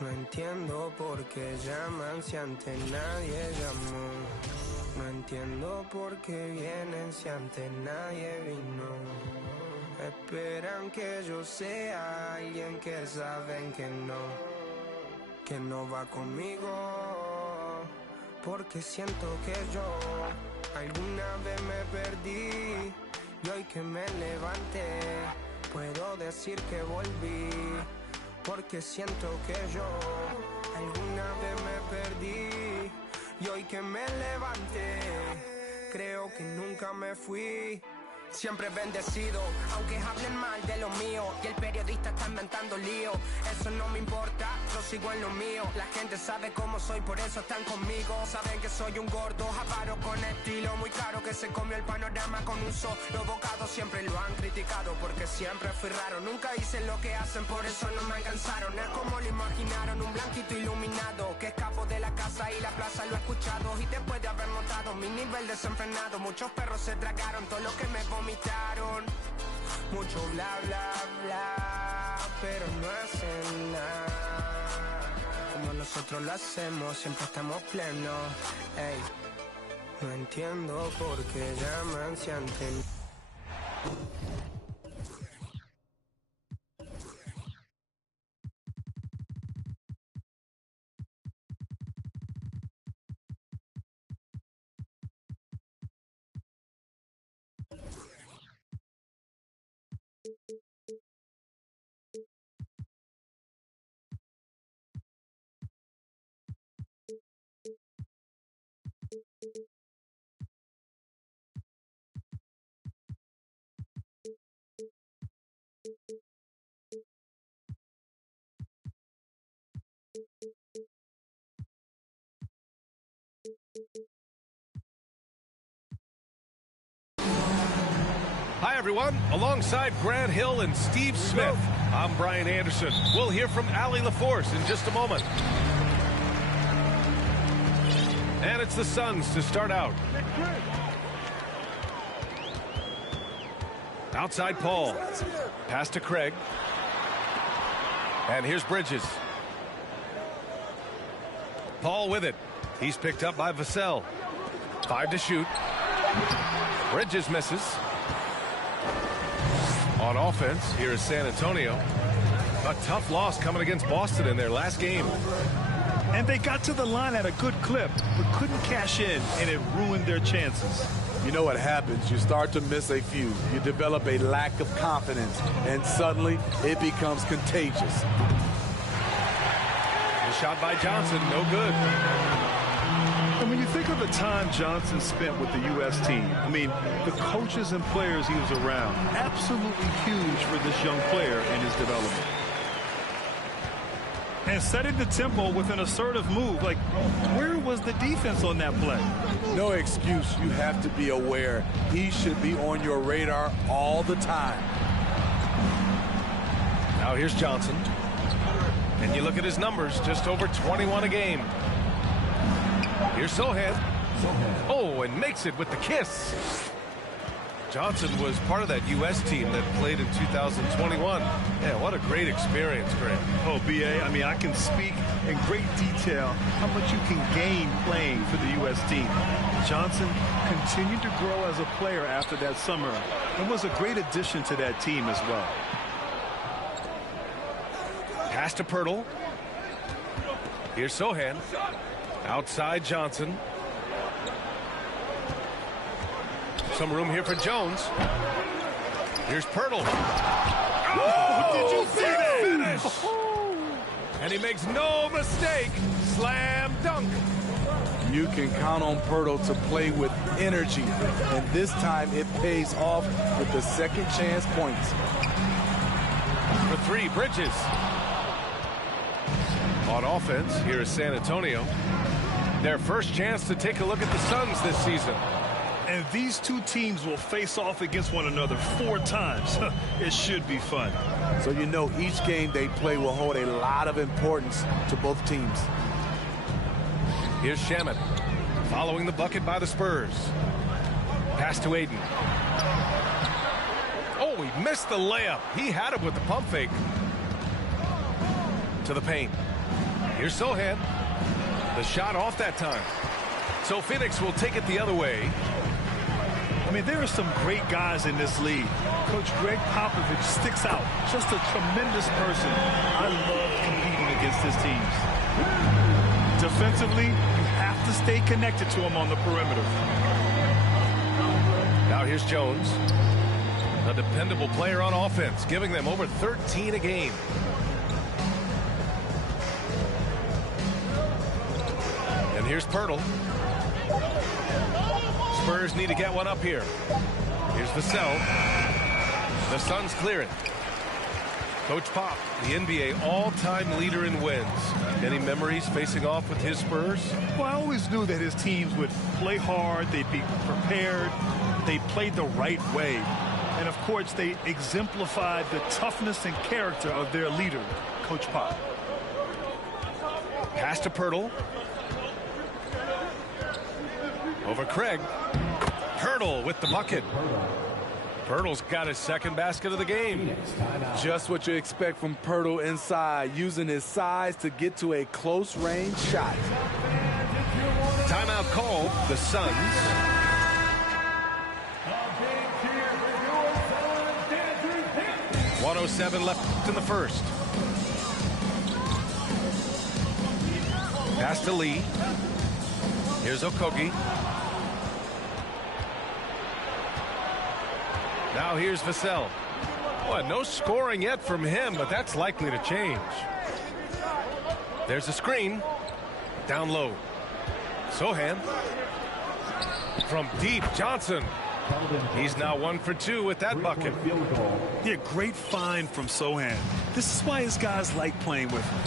No entiendo por qué llaman si antes nadie llamó. No entiendo por qué vienen si antes nadie vino. Esperan que yo sea alguien que saben que no va conmigo. Porque siento que yo alguna vez me perdí y hoy que me levanté puedo decir que volví. Porque siento que yo alguna vez me perdí y hoy que me levanté creo que nunca me fui. Siempre bendecido, aunque hablen mal de lo mío y el periodista está inventando lío. Eso no me importa, yo sigo en lo mío. La gente sabe cómo soy, por eso están conmigo. Saben que soy un gordo, avaro con estilo muy caro, que se comió el panorama con un solo bocado. Siempre lo han criticado porque siempre fui raro. Nunca hice lo que hacen, por eso no me alcanzaron. Es como lo imaginaron, un blanquito iluminado que escapo de la casa y la plaza. Lo he escuchado y después de haber notado mi nivel desenfrenado, muchos perros se tragaron todo lo que me vomitaron. Mucho bla bla bla, pero no hacen nada como nosotros lo hacemos, siempre estamos plenos. Ey, no entiendo por qué llaman si antes. Hi, everyone. Alongside Grant Hill and Steve Smith, I'm Brian Anderson. We'll hear from Allie LaForce in just a moment. And it's the Suns to start out. Outside Paul. Pass to Craig. And here's Bridges. Paul with it. He's picked up by Vassell. 5 to shoot. Bridges misses. On offense, here is San Antonio. A tough loss coming against Boston in their last game. And they got to the line at a good clip, but couldn't cash in, and it ruined their chances. You know what happens. You start to miss a few. You develop a lack of confidence, and suddenly it becomes contagious. The shot by Johnson, no good. And when you think of the time Johnson spent with the U.S. team, I mean, the coaches and players he was around, absolutely huge for this young player and his development. And setting the tempo with an assertive move, like, where was the defense on that play? No excuse. You have to be aware. He should be on your radar all the time. Now here's Johnson. And you look at his numbers, just over 21 a game. Here's Sohan. Oh, and makes it with the kiss. Johnson was part of that U.S. team that played in 2021. Yeah, what a great experience, Greg. Oh, B.A., I mean, I can speak in great detail how much you can gain playing for the U.S. team. Johnson continued to grow as a player after that summer and was a great addition to that team as well. Pass to Pirtle. Here's Sohan. Outside Johnson. Some room here for Jones. Here's Pirtle. Oh, did you see that finish? And he makes no mistake. Slam dunk. You can count on Pirtle to play with energy, and this time it pays off with the second chance points. For 3, Bridges. On offense, here is San Antonio. Their first chance to take a look at the Suns this season. And these two teams will face off against one another 4 times. It should be fun. So you know each game they play will hold a lot of importance to both teams. Here's Shamet, following the bucket by the Spurs. Pass to Aiden. Oh, he missed the layup. He had it with the pump fake. To the paint. Here's Sohan. The shot off that time. So Phoenix will take it the other way. I mean, there are some great guys in this league. Coach Greg Popovich sticks out. Just a tremendous person. I love competing against his teams. Defensively, you have to stay connected to him on the perimeter. Now here's Jones. A dependable player on offense, giving them over 13 a game. And here's Pirtle. Spurs need to get one up here. Here's Vassell. The Suns clear it. Coach Pop, the NBA all-time leader in wins. Any memories facing off with his Spurs? Well, I always knew that his teams would play hard, they'd be prepared, they played the right way. And, of course, they exemplified the toughness and character of their leader, Coach Pop. Pass to Pirtle. Over Craig. Pirtle with the bucket. Pirtle's got his second basket of the game. Just what you expect from Pirtle inside, using his size to get to a close-range shot. Timeout called. The Suns. .107 left in the first. Pass to Lee. Here's Okogie. Now here's Vassell. Boy, no scoring yet from him, but that's likely to change. There's a screen. Down low. Sohan. From deep, Johnson. He's now 1 for 2 with that bucket. Yeah, great find from Sohan. This is why his guys like playing with him.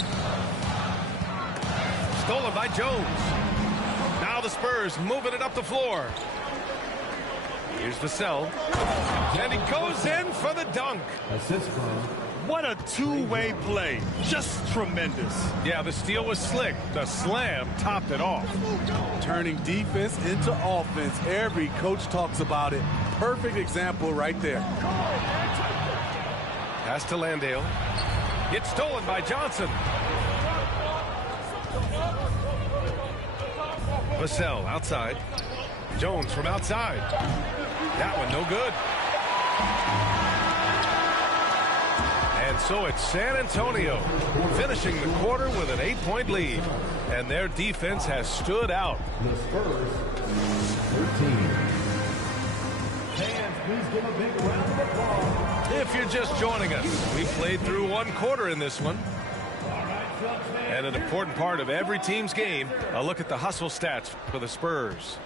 Stolen by Jones. Now the Spurs moving it up the floor. Here's Vassell. And he goes in for the dunk. What a two-way play. Just tremendous. Yeah, the steal was slick. The slam topped it off. Turning defense into offense. Every coach talks about it. Perfect example right there. Pass to Landale. It's stolen by Johnson. Vassell outside. Jones from outside. That one no good. And so it's San Antonio finishing the quarter with an 8-point lead. And their defense has stood out. The Spurs, 13. Fans, please give a big round of applause. If you're just joining us, we played through one quarter in this one. And an important part of every team's game, a look at the hustle stats for the Spurs.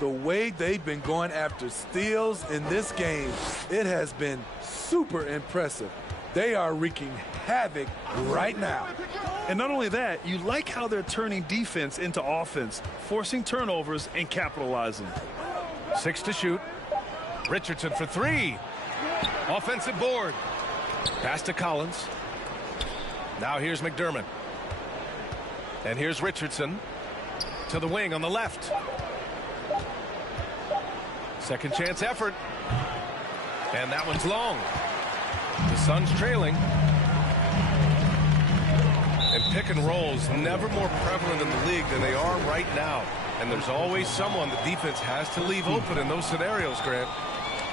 The way they've been going after steals in this game, it has been super impressive. They are wreaking havoc right now. And not only that, you like how they're turning defense into offense, forcing turnovers and capitalizing. 6 to shoot. Richardson for 3. Offensive board. Pass to Collins. Now here's McDermott. And here's Richardson to the wing on the left. Second chance effort. And that one's long. The Suns trailing. And pick and rolls never more prevalent in the league than they are right now. And there's always someone the defense has to leave open in those scenarios, Grant.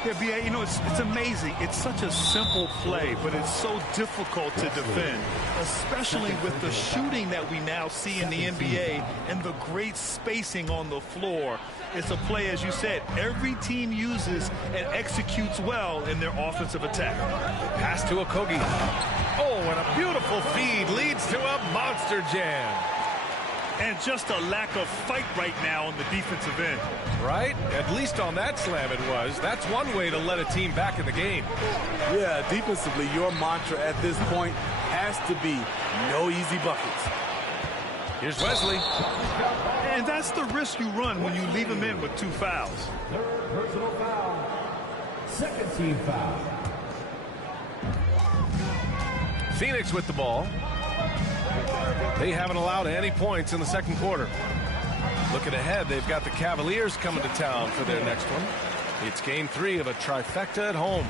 Yeah, B.A., you know, it's amazing. It's such a simple play, but it's so difficult to defend, especially with the shooting that we now see in the NBA and the great spacing on the floor. It's a play, as you said, every team uses and executes well in their offensive attack. Pass to Okogie. Oh, and a beautiful feed leads to a monster jam. And just a lack of fight right now on the defensive end. Right? At least on that slam it was. That's one way to let a team back in the game. Yeah, defensively, your mantra at this point has to be no easy buckets. Here's Wesley. And that's the risk you run when you leave him in with 2 fouls. Third personal foul. Second team foul. Phoenix with the ball. They haven't allowed any points in the second quarter. Looking ahead, they've got the Cavaliers coming to town for their next one. It's game 3 of a trifecta at home.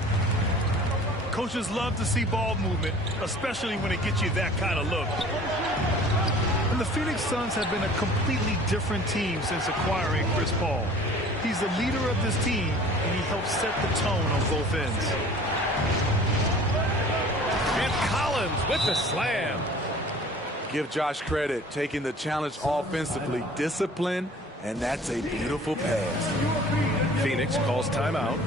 Coaches love to see ball movement, especially when it gets you that kind of look. And the Phoenix Suns have been a completely different team since acquiring Chris Paul. He's the leader of this team, and he helps set the tone on both ends. And Collins with the slam. Give Josh credit, taking the challenge offensively, discipline, and that's a beautiful pass. Phoenix calls timeout.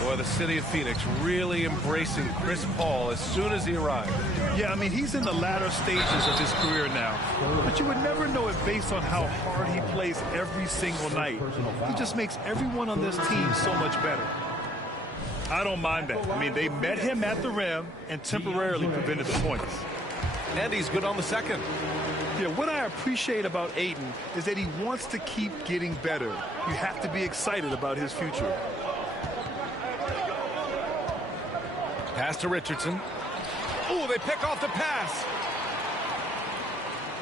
Boy, the city of Phoenix really embracing Chris Paul as soon as he arrived. Yeah, I mean, he's in the latter stages of his career now. But you would never know it based on how hard he plays every single night. He just makes everyone on this team so much better. I don't mind that. I mean, they met him at the rim and temporarily prevented the points. And he's good on the second. Yeah, what I appreciate about Ayton is that he wants to keep getting better. You have to be excited about his future. Pass to Richardson. Oh, they pick off the pass.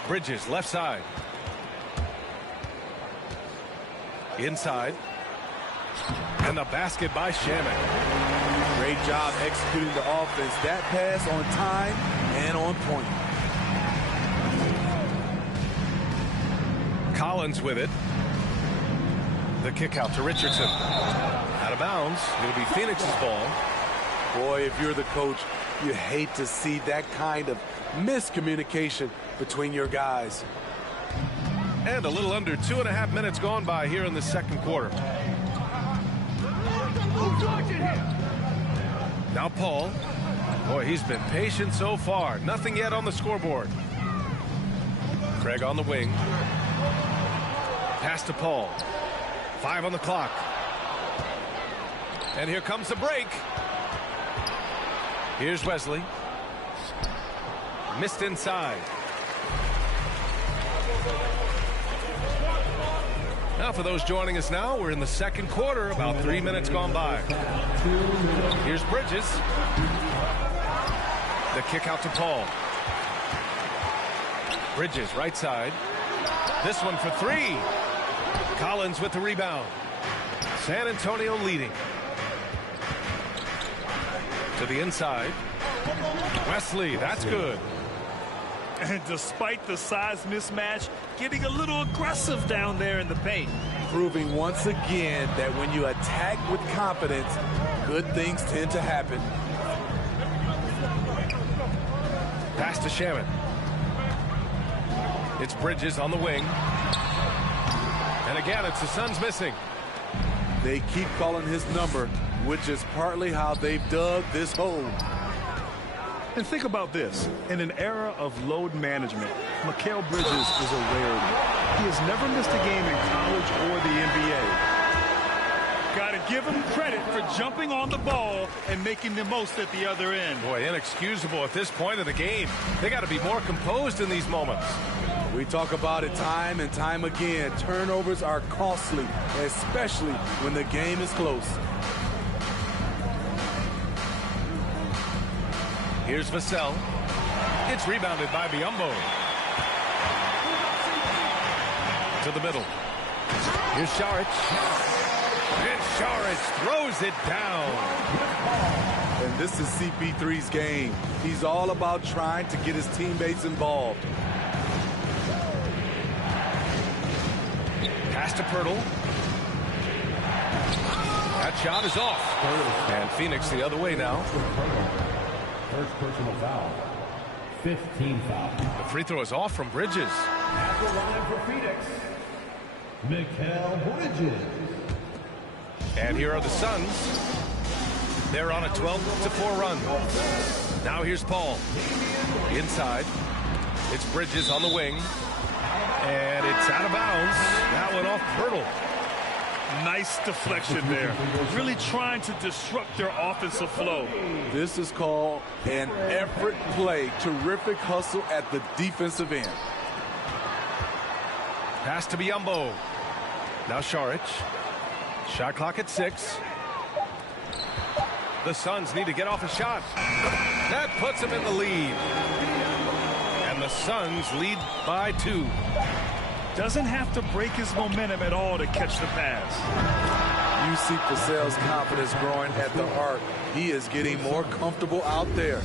Bridges, left side. Inside. And the basket by Shaman. Great job executing the offense. That pass on time and on point. Collins with it. The kick out to Richardson. Out of bounds. It'll be Phoenix's ball. Boy, if you're the coach, you hate to see that kind of miscommunication between your guys. And a little under 2.5 minutes gone by here in the second quarter. Now Paul. Boy, he's been patient so far. Nothing yet on the scoreboard. Craig on the wing. Pass to Paul. 5 on the clock. And here comes the break. Here's Wesley. Missed inside. Now for those joining us now, we're in the second quarter, about 3 minutes gone by. Here's Bridges. The kick out to Paul. Bridges, right side. This one for 3. Collins with the rebound. San Antonio leading. To the inside. Wesley, that's good. And despite the size mismatch, getting a little aggressive down there in the paint. Proving once again that when you attack with confidence, good things tend to happen. Pass to Shaman. It's Bridges on the wing. And again, it's the Suns missing. They keep calling his number, which is partly how they've dug this hole. And think about this. In an era of load management, Mikal Bridges is a rarity. He has never missed a game in college or the NBA. Got to give him credit for jumping on the ball and making the most at the other end. Boy, inexcusable at this point of the game. They got to be more composed in these moments. We talk about it time and time again. Turnovers are costly, especially when the game is close. Here's Vassell. It's rebounded by Biyombo. To the middle. Here's Saric. And Saric throws it down. And this is CP3's game. He's all about trying to get his teammates involved. Pass to Pirtle. That shot is off. And Phoenix the other way now. First personal foul. 15 foul. The free throw is off from Bridges. At the line for Phoenix, Mikal Bridges. And here are the Suns. They're on a 12-4 run. Now here's Paul. Inside. It's Bridges on the wing. And it's out of bounds. That went off Pirtle. Nice deflection there. Really trying to disrupt their offensive flow. This is called an effort play. Terrific hustle at the defensive end. Pass to Biyombo. Now Saric. Shot clock at 6. The Suns need to get off a shot. That puts them in the lead. And the Suns lead by 2. Doesn't have to break his momentum at all to catch the pass. You see Purcell's confidence growing at the arc. He is getting more comfortable out there.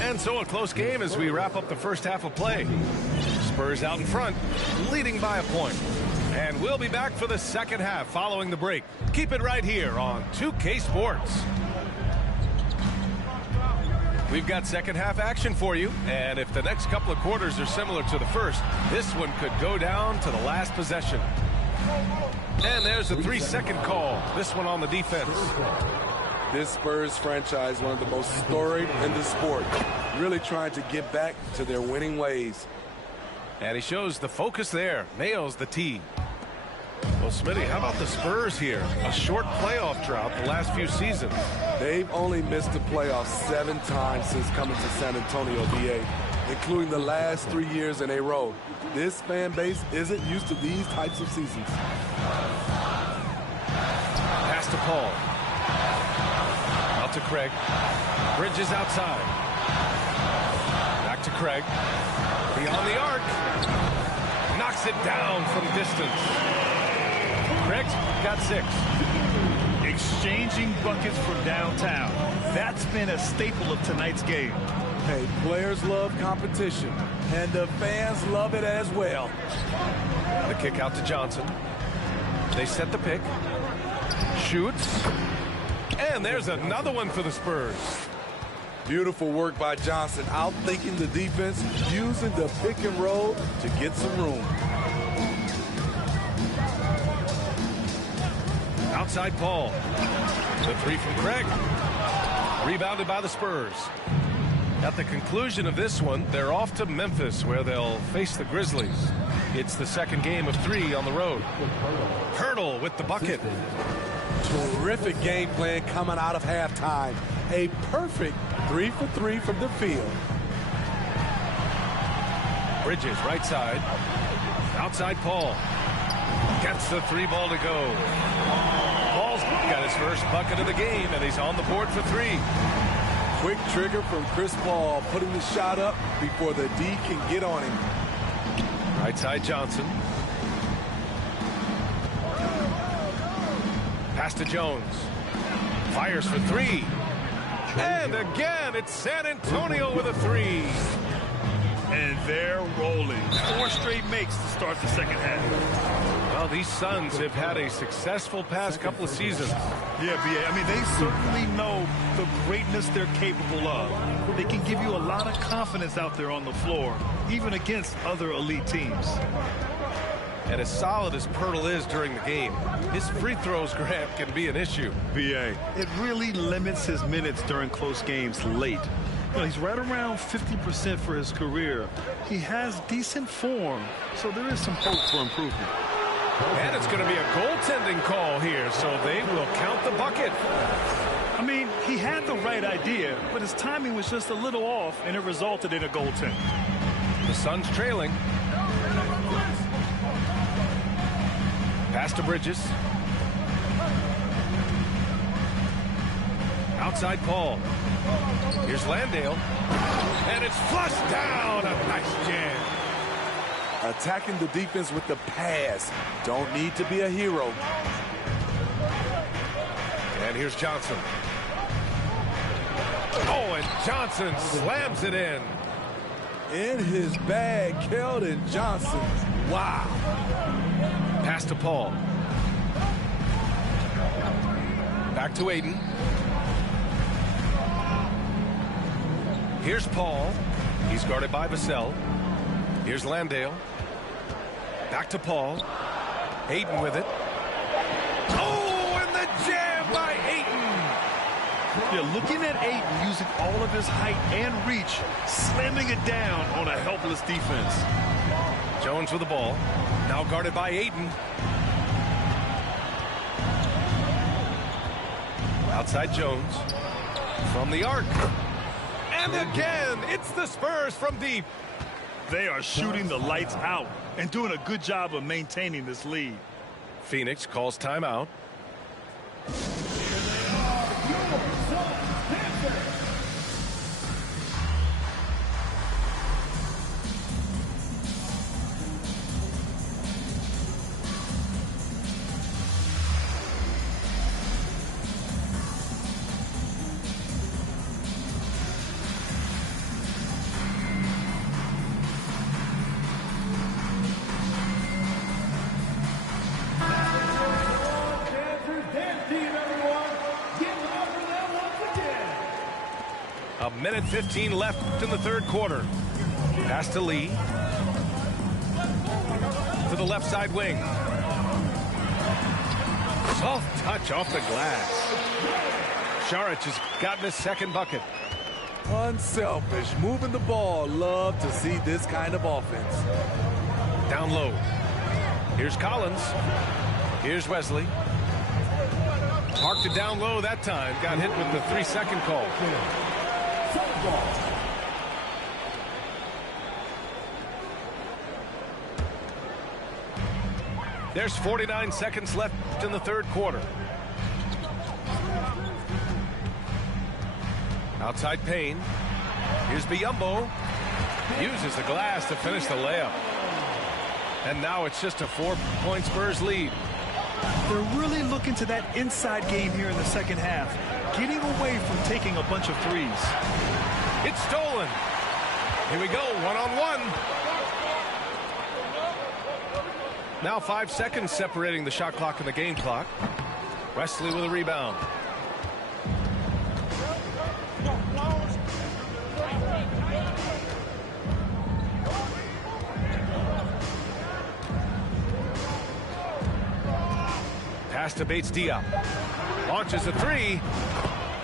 And so a close game as we wrap up the first half of play. Spurs out in front, leading by a point. And we'll be back for the second half following the break. Keep it right here on 2K Sports. We've got second half action for you, and if the next couple of quarters are similar to the first, this one could go down to the last possession. And there's a 3-second call, this one on the defense. This Spurs franchise, one of the most storied in the sport, really trying to get back to their winning ways. And he shows the focus there, nails the tee. Well, Smitty, how about the Spurs here? A short playoff drought the last few seasons. They've only missed the playoffs 7 times since coming to San Antonio, VA, including the last 3 years in a row. This fan base isn't used to these types of seasons. Pass to Paul. Out to Craig. Bridges outside. Back to Craig. Beyond the arc. Knocks it down from distance. Craig got 6. Exchanging buckets from downtown. That's been a staple of tonight's game. Hey, players love competition, and the fans love it as well. The kick out to Johnson. They set the pick. Shoots. And there's another one for the Spurs. Beautiful work by Johnson, outthinking the defense, using the pick and roll to get some room. Outside Paul. The 3 from Craig. Rebounded by the Spurs. At the conclusion of this one, they're off to Memphis, where they'll face the Grizzlies. It's the second game of 3 on the road. Hurdle with the bucket. Terrific game plan coming out of halftime. A perfect 3 for 3 from the field. Bridges, right side. Outside Paul. Gets the 3 ball to go. Paul's got his first bucket of the game, and he's on the board for 3. Quick trigger from Chris Paul, putting the shot up before the D can get on him. Right side Johnson. Pass to Jones. Fires for 3. And again, it's San Antonio with a 3. And they're rolling. 4 straight makes to start the second half. Well, these Suns have had a successful past couple of seasons. Yeah, B.A. I mean, they certainly know the greatness they're capable of. They can give you a lot of confidence out there on the floor, even against other elite teams. And as solid as Pirtle is during the game, his free throws, Grant, can be an issue. B.A. It really limits his minutes during close games late. You know, he's right around 50% for his career. He has decent form, so there is some hope for improvement. And it's going to be a goaltending call here, so they will count the bucket. I mean, he had the right idea, but his timing was just a little off, and it resulted in a goaltend. The Suns trailing. Pass to Bridges. Outside Paul. Here's Landale. And it's flushed down. A nice jam. Attacking the defense with the pass. Don't need to be a hero. And here's Johnson. Oh, and Johnson slams it in. In his bag, Keldon Johnson. Wow. Pass to Paul. Back to Aiden. Here's Paul. He's guarded by Vassell. Here's Landale. Back to Paul. Aiden with it. Oh, and the jam by Aiden. Yeah, looking at Aiden using all of his height and reach, slamming it down on a helpless defense. Jones with the ball. Now guarded by Aiden. Outside Jones. From the arc. And again, it's the Spurs from deep. They are shooting the lights out and doing a good job of maintaining this lead. Phoenix calls timeout. Minute 15 left in the third quarter. Pass to Lee. To the left side wing. Soft touch off the glass. Saric has gotten his second bucket. Unselfish, moving the ball. Love to see this kind of offense. Down low. Here's Collins. Here's Wesley. Parked it down low that time. Got hit with the 3-second call. There's 49 seconds left in the third quarter. Outside Payne. Here's Biyombo. Uses the glass to finish the layup. And now it's just a 4-point Spurs lead. They're really looking to that inside game here in the second half, getting away from taking a bunch of threes. It's stolen. Here we go, one-on-one. Now 5 seconds separating the shot clock and the game clock. Wesley with a rebound. Pass to Bates-Diop. Launches a three.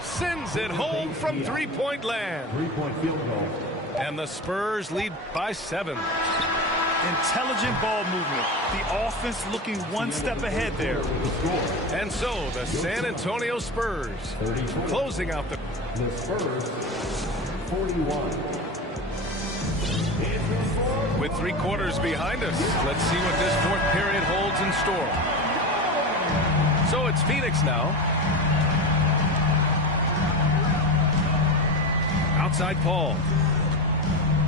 Sends it home from three-point land. Three-point field goal. And the Spurs lead by 7. Intelligent ball movement. The offense looking one step ahead there. And so the San Antonio Spurs closing out the Spurs 41. With 3 quarters behind us, let's see what this fourth period holds in store. So it's Phoenix now. Outside Paul.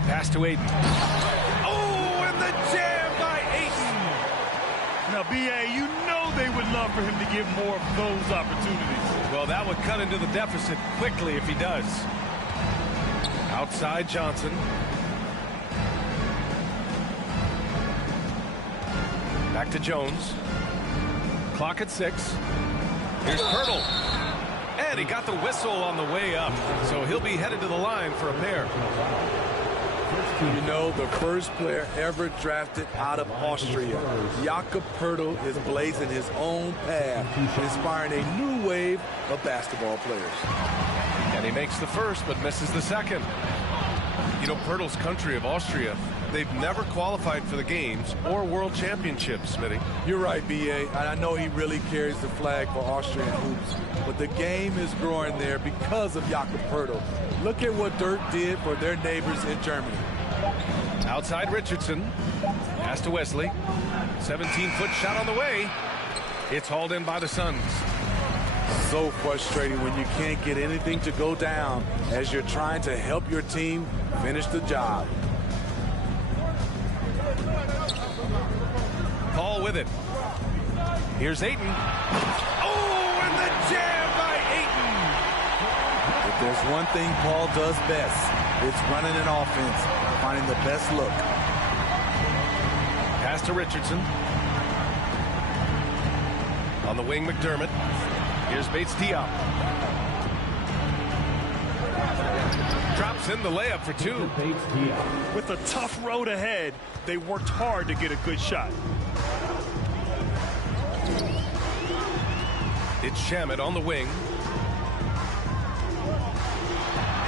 Pass to Ayton. Oh, and the jam by Ayton. Now, B.A., you know they would love for him to give more of those opportunities. Well, that would cut into the deficit quickly if he does. Outside Johnson. Back to Jones. Clock at 6. Here's Pirtle. And he got the whistle on the way up. So he'll be headed to the line for a pair. You know, the first player ever drafted out of Austria, Jakob Pirtle, is blazing his own path, inspiring a new wave of basketball players. And he makes the first, but misses the second. You know, Pirtle's country of Austria, they've never qualified for the games or world championships, Smitty. You're right, B.A. And I know he really carries the flag for Austrian hoops. But the game is growing there because of Jakob Pirtle. Look at what Dirk did for their neighbors in Germany. Outside Richardson. Pass to Wesley. 17-foot shot on the way. It's hauled in by the Suns. So frustrating when you can't get anything to go down as you're trying to help your team finish the job. Paul with it. Here's Ayton. Oh, and the jam by Ayton. If there's one thing Paul does best, it's running an offense, finding the best look. Pass to Richardson. On the wing, McDermott. Here's Bates-Diop. Drops in the layup for 2. With a tough road ahead, they worked hard to get a good shot. It's Shamet on the wing.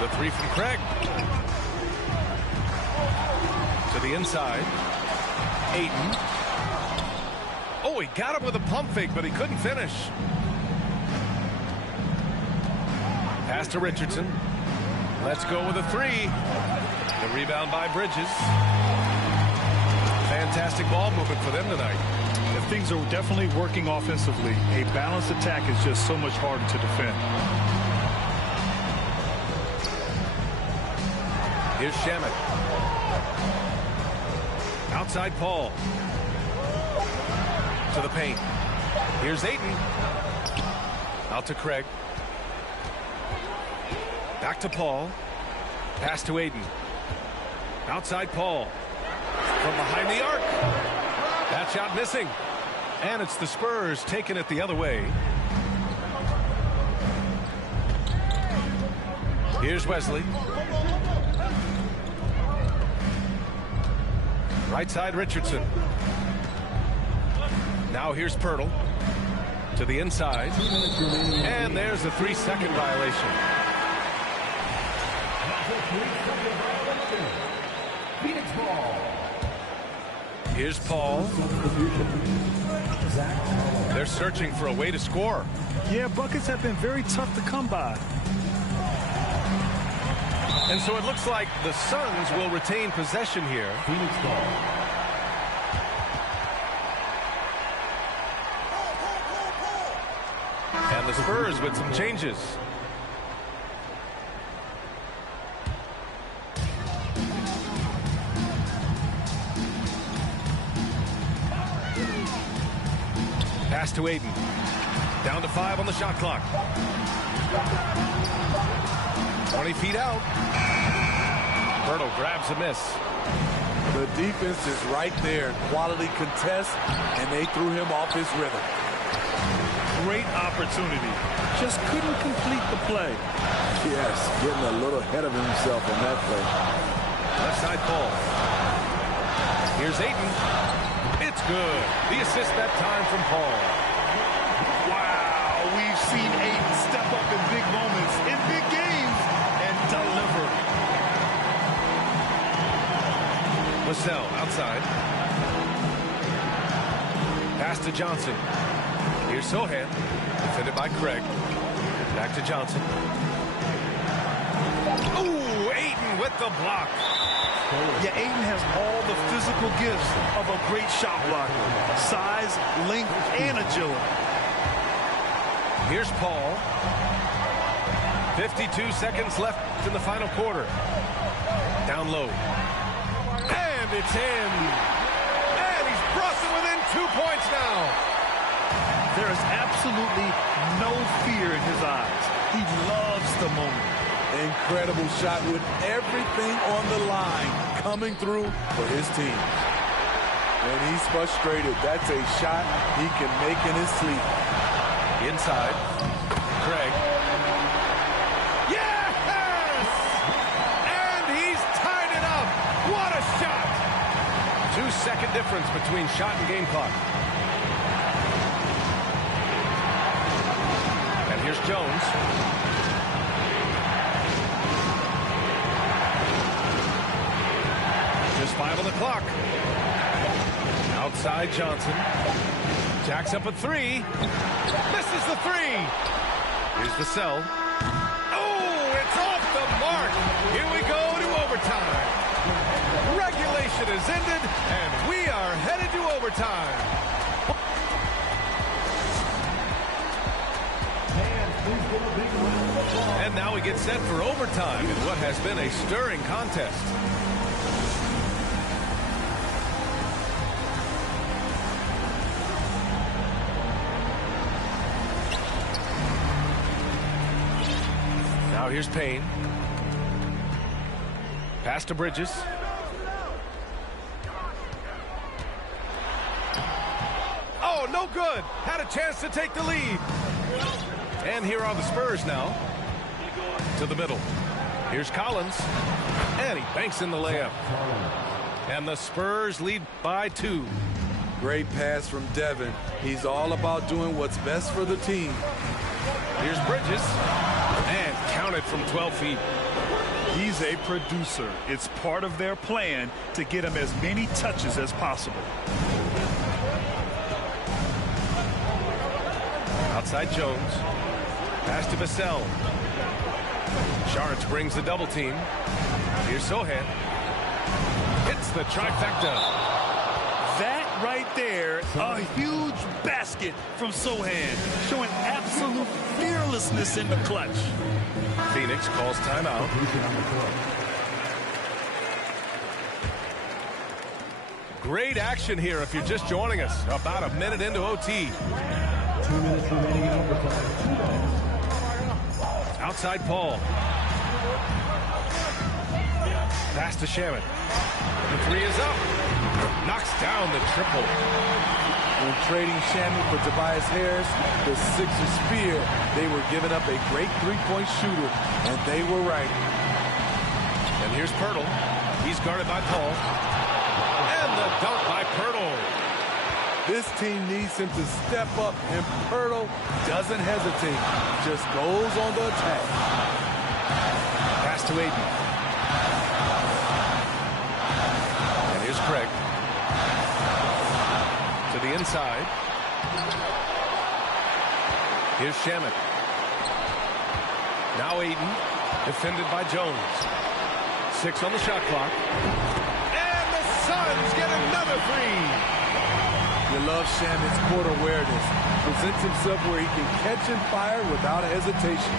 The 3 from Craig. To the inside. Ayton. Oh, he got him with a pump fake, but he couldn't finish. Pass to Richardson. Let's go with a 3. The rebound by Bridges. Fantastic ball movement for them tonight. If things are definitely working offensively, a balanced attack is just so much harder to defend. Here's Shamet. Outside Paul. To the paint. Here's Ayton. Out to Craig. Back to Paul. Pass to Ayton. Outside Paul. From behind the arc. That shot missing. And it's the Spurs taking it the other way. Here's Wesley. Right side Richardson. Now here's Pirtle. To the inside. And there's a 3-second violation. Phoenix ball. Here's Paul. They're searching for a way to score. Yeah, buckets have been very tough to come by. And so it looks like the Suns will retain possession here. Phoenix ball. And the Spurs with some changes. Pass to Aiden. Down to 5 on the shot clock. 20 feet out. Pirtle grabs a miss. The defense is right there. Quality contest, and they threw him off his rhythm. Great opportunity. Just couldn't complete the play. Yes, getting a little ahead of himself on that play. Left side Paul. Here's Aiden. It's good. The assist that time from Paul. Wow, we've seen Aiden step up in big moments, in big games, and deliver. Vassell outside. Pass to Johnson. Here's Sohan. Defended by Craig. Back to Johnson. Ooh, Aiden with the block. Yeah, Aiden has all the physical gifts of a great shot blocker. Size, length, and agility. Here's Paul. 52 seconds left in the final quarter. Down low. And it's in. And he's brought them within 2 points now. There is absolutely no fear in his eyes. He loves the moment. Incredible shot with everything on the line coming through for his team. And he's frustrated. That's a shot he can make in his sleep. Inside. Craig. Yes! And he's tied it up. What a shot! 2-second difference between shot and game clock. And here's Jones. Just 5 on the clock. Outside Johnson. Jacks up a 3. Misses the 3. Here's Vassell. Oh, it's off the mark. Here we go to overtime. Regulation is ended, and we are headed to overtime. And now we get set for overtime in what has been a stirring contest. Now here's Payne. Pass to Bridges. Oh, no good. Had a chance to take the lead. And here are the Spurs now. To the middle. Here's Collins. And he banks in the layup. And the Spurs lead by 2. Great pass from Devin. He's all about doing what's best for the team. Here's Bridges. And counted from 12 feet. He's a producer. It's part of their plan to get him as many touches as possible. Outside Jones. Pass to Vassell. Shards brings the double team. Here's Sohan. Hits the trifecta. That right there, a huge basket from Sohan, showing absolute fearlessness in the clutch. Phoenix calls timeout. Great action here if you're just joining us. About a minute into OT. 2 minutes remaining in overtime. Outside Paul. Pass to Shaman. The 3 is up. Knocks down the triple. When trading Shamit for Tobias Harris, the Sixers feared they were giving up a great three-point shooter, and they were right. And here's Pirtle. He's guarded by Paul. And the dunk by Pirtle. This team needs him to step up, and Pirtle doesn't hesitate. Just goes on the attack. Pass to Aiden. And here's Craig. To the inside. Here's Shamit. Now Aiden. Defended by Jones. 6 on the shot clock. And the Suns get another three. You love Shamit's court awareness. Presents himself where he can catch and fire without hesitation.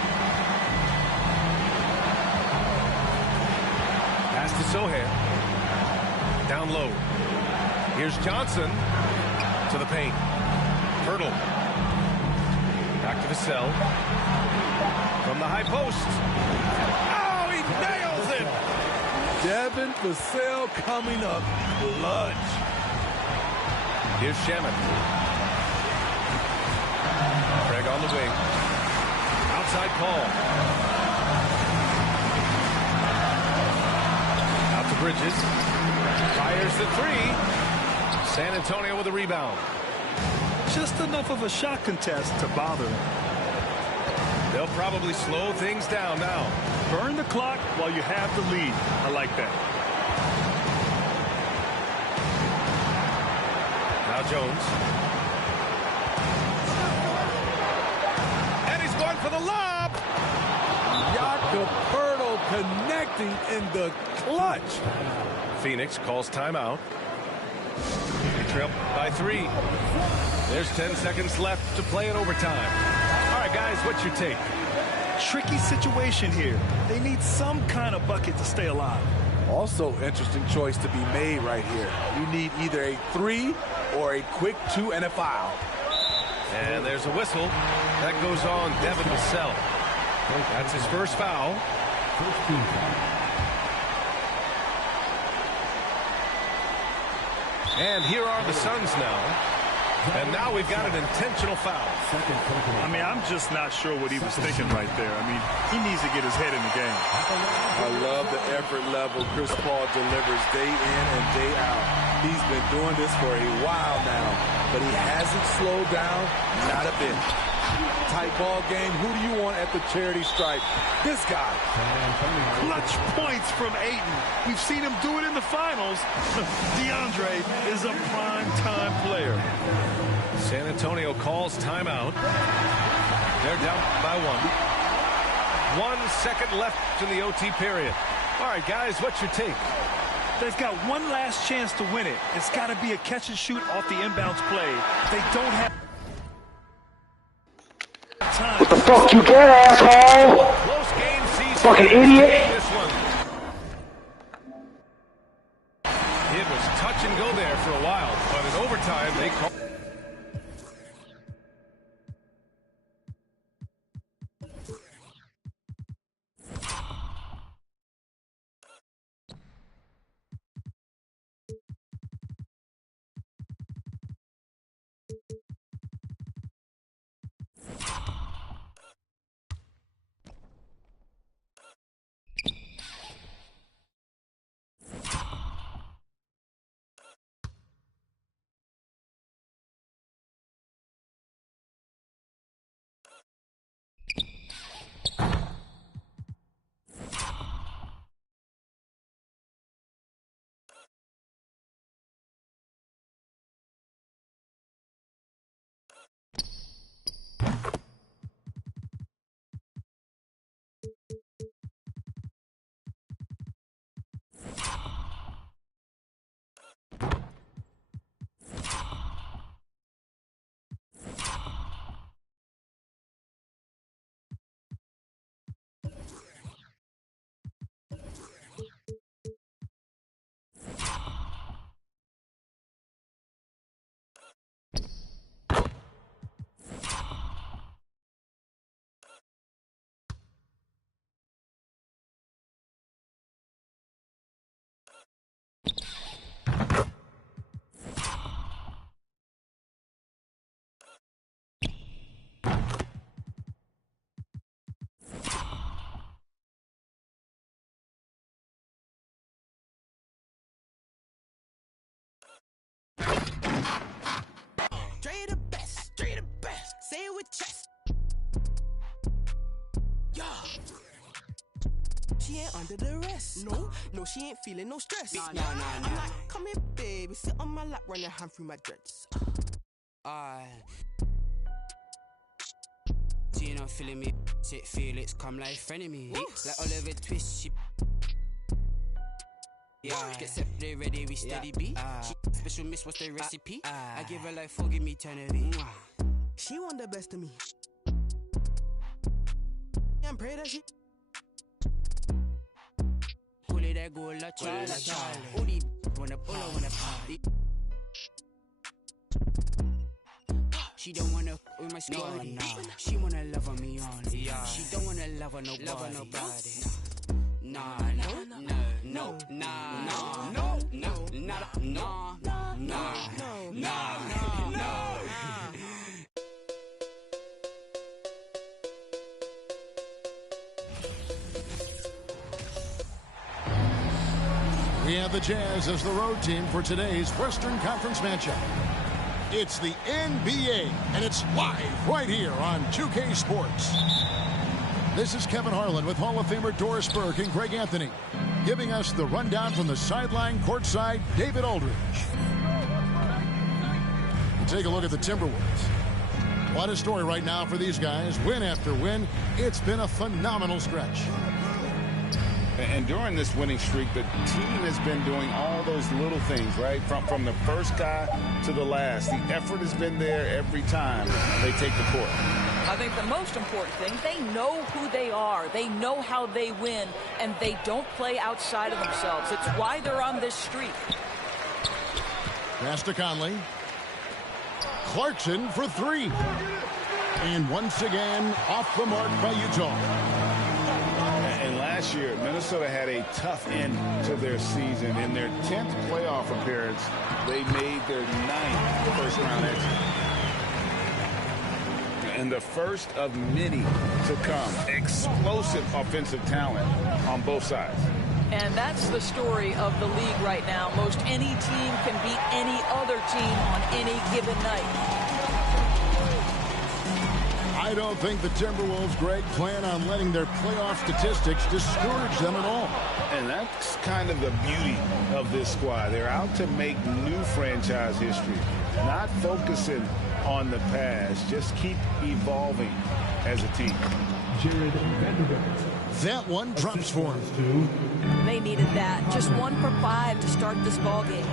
Pass to Sohan. Down low. Here's Johnson to the paint. Pirtle. Back to Vassell. From the high post. Oh, he nails it! Devin Vassell coming up clutch. Here's Shamit. Craig on the wing. Outside Paul. Out to Bridges. Fires the three. San Antonio with a rebound. Just enough of a shot contest to bother him. They'll probably slow things down now. Burn the clock while you have the lead. I like that. Now Jones. And he's going for the lob. Jakob Pirtle connecting in the clutch. Phoenix calls timeout. They trail by 3. There's 10 seconds left to play in overtime. All right, guys, what's your take? Tricky situation here. They need some kind of bucket to stay alive. Also, interesting choice to be made right here. You need either a 3 or a quick 2 and a foul. And there's a whistle. That goes on Devin Vassell. That's his first foul. And here are the Suns now. And now we've got an intentional foul. I mean, I'm just not sure what he was thinking right there. I mean, he needs to get his head in the game. I love the effort level Chris Paul delivers day in and day out. He's been doing this for a while now, but he hasn't slowed down, not a bit. Tight ball game. Who do you want at the charity stripe? This guy. Clutch points from Ayton. We've seen him do it in the finals. DeAndre is a prime-time player. San Antonio calls timeout. They're down by 1. 1 second left in the OT period. All right, guys, what's your take? They've got one last chance to win it. It's got to be a catch and shoot off the inbounds play. They don't have time. What the fuck you get, asshole? Close game season. Fucking idiot. This one. It was touch and go there for a while, but in overtime they called. with chest. Yeah. She ain't under the rest. No, she ain't feeling no stress. Nah. I'm like, come here, baby, sit on my lap, run your hand through my dreads. So you know, feeling me, sit Felix, come like friend of me. Like Oliver Twist, she. Yeah, get set, they ready, we steady beat. She special miss, what's the recipe? I give her like forgive me, eternity. She want the best of me. And pray that she. Pull it, that go, la Charlie. All these wanna pull, I wanna party. She don't wanna with my squad. She wanna love on me only. She don't wanna love on nobody. Nah. We have the Jazz as the road team for today's Western Conference matchup. It's the NBA, and it's live right here on 2K Sports. This is Kevin Harlan with Hall of Famer Doris Burke and Greg Anthony, giving us the rundown from the sideline courtside, David Aldridge. And take a look at the Timberwolves. What a story right now for these guys. Win after win. It's been a phenomenal stretch. And during this winning streak, the team has been doing all those little things, right? From the first guy to the last. The effort has been there every time they take the court. I think the most important thing, they know who they are. They know how they win, and they don't play outside of themselves. It's why they're on this streak. Pass to Conley. Clarkson for three. And once again, off the mark by Utah. And last year, Minnesota had a tough end to their season. In their 10th playoff appearance, they made their 9th first-round exit. And the first of many to come. Explosive offensive talent on both sides. And that's the story of the league right now. Most any team can beat any other team on any given night. I don't think the Timberwolves, Greg, plan on letting their playoff statistics discourage them at all. And that's kind of the beauty of this squad. They're out to make new franchise history, not focusing on the past. Just keep evolving as a team. That one drops for him. They needed that. Just 1 for 5 to start this ball game.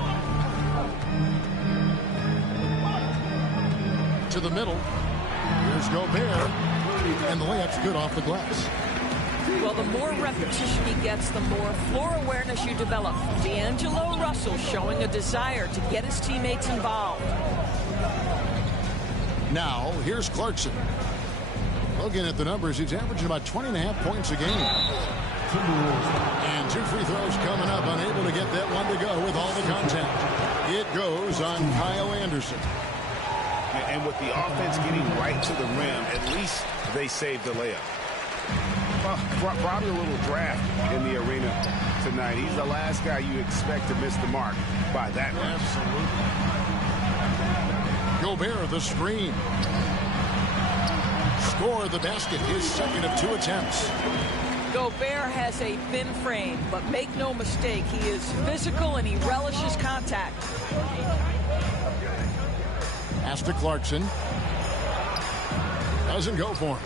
To the middle. Here's Gobert. And the layup's good off the glass. Well, the more repetition he gets, the more floor awareness you develop. D'Angelo Russell showing a desire to get his teammates involved. Now, here's Clarkson. Looking at the numbers, he's averaging about 20.5 points a game. And 2 free throws coming up, unable to get that one to go with all the contact. It goes on Kyle Anderson. And with the offense getting right to the rim, at least they saved the layup. Well, probably a little draft in the arena tonight. He's the last guy you expect to miss the mark by that much. Absolutely. Gobert, the screen. Score the basket, his second of 2 attempts. Gobert has a thin frame, but make no mistake, he is physical and he relishes contact. Pass to Clarkson. Doesn't go for him.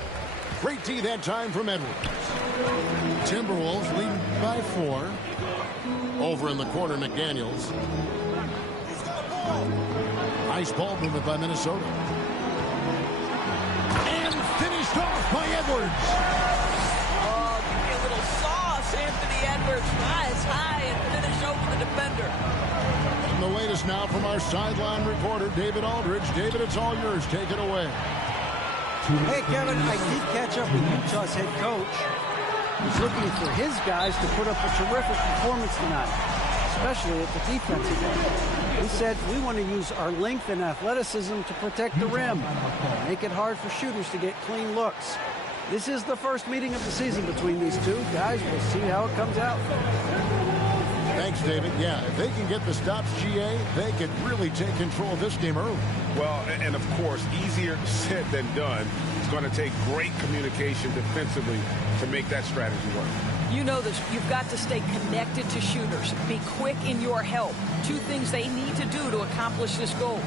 Great D that time from Edwards. Timberwolves leading by 4. Over in the corner, McDaniels. Nice ball movement by Minnesota. And finished off by Edwards. Oh, give me a little sauce, Anthony Edwards. Rise high and finish over the defender. And the latest now from our sideline reporter, David Aldridge. David, it's all yours. Take it away. Hey, Kevin, I did catch up with Utah's head coach. He's looking for his guys to put up a terrific performance tonight, especially at the defensive end. He said, we want to use our length and athleticism to protect the rim, make it hard for shooters to get clean looks. This is the first meeting of the season between these two guys. We'll see how it comes out. Thanks David. Yeah, if they can get the stops, GA, they could really take control of this game early. Well, and of course, easier said than done. It's going to take great communication defensively to make that strategy work. You know this. You've got to stay connected to shooters. Be quick in your help. Two things they need to do to accomplish this goal.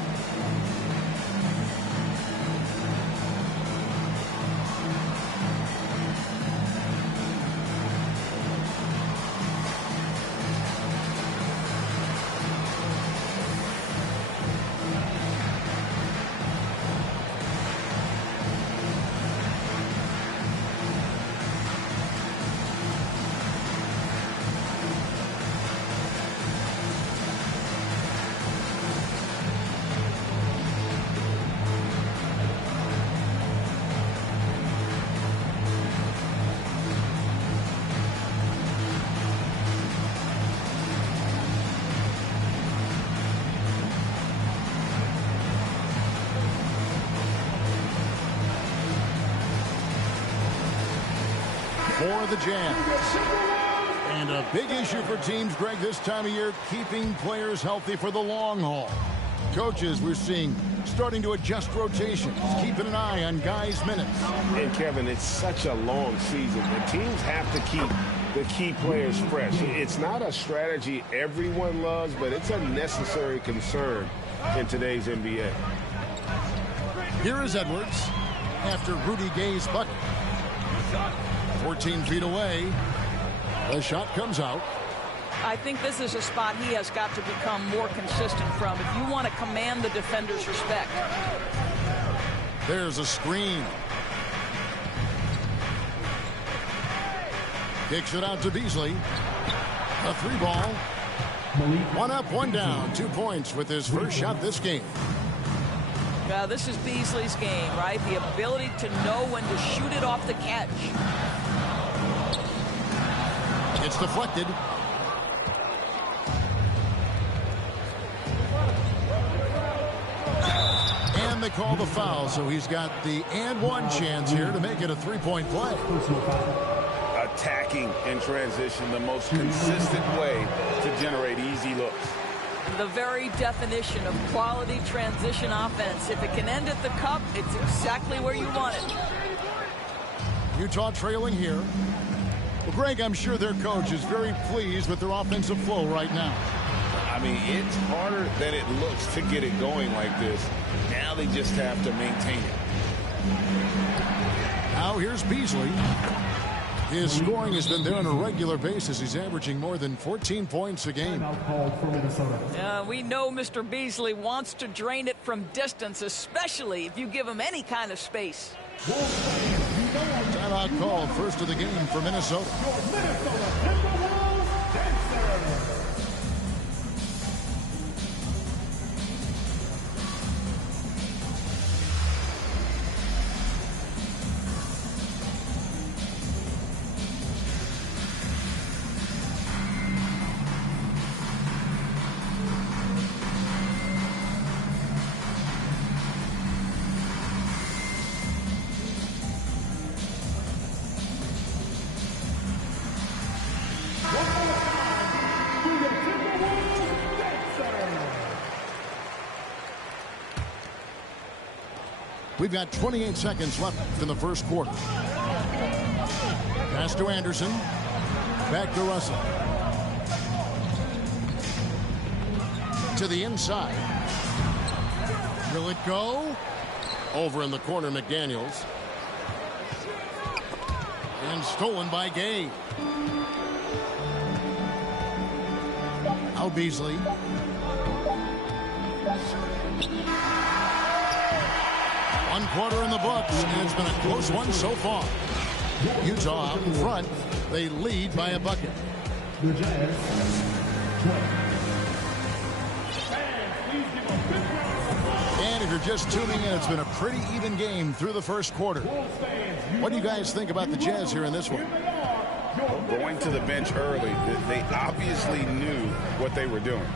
For the Jazz. And a big issue for teams, Greg, this time of year, keeping players healthy for the long haul. Coaches, we're seeing, starting to adjust rotations, keeping an eye on guys' minutes. And, Kevin, it's such a long season. The teams have to keep the key players fresh. It's not a strategy everyone loves, but it's a necessary concern in today's NBA. Here is Edwards after Rudy Gay's bucket. 14 feet away. The shot comes out. I think this is a spot he has got to become more consistent from if you want to command the defender's respect. There's a screen. Kicks it out to Beasley. A three ball. One up, one down. 2 points with his first shot this game. Yeah, this is Beasley's game, right? The ability to know when to shoot it off the catch. It's deflected. And they call the foul, so he's got the and one chance here to make it a three-point play. Attacking in transition, the most consistent way to generate easy looks. The very definition of quality transition offense. If it can end at the cup, it's exactly where you want it. Utah trailing here. Well, Greg, I'm sure their coach is very pleased with their offensive flow right now. I mean, it's harder than it looks to get it going like this. Now they just have to maintain it. Now here's Beasley. His scoring has been there on a regular basis. He's averaging more than 14 points a game. We know Mr. Beasley wants to drain it from distance, especially if you give him any kind of space. Timeout called, first of the game for Minnesota. We've got 28 seconds left in the first quarter. Pass to Anderson. Back to Russell. To the inside. Will it go? Over in the corner, McDaniels. And stolen by Gay. Out Beasley. One quarter in the books, and it's been a close one so far. Utah out in front. They lead by a bucket. And if you're just tuning in, it's been a pretty even game through the first quarter. What do you guys think about the Jazz here in this one? Going to the bench early, they obviously knew what they were doing.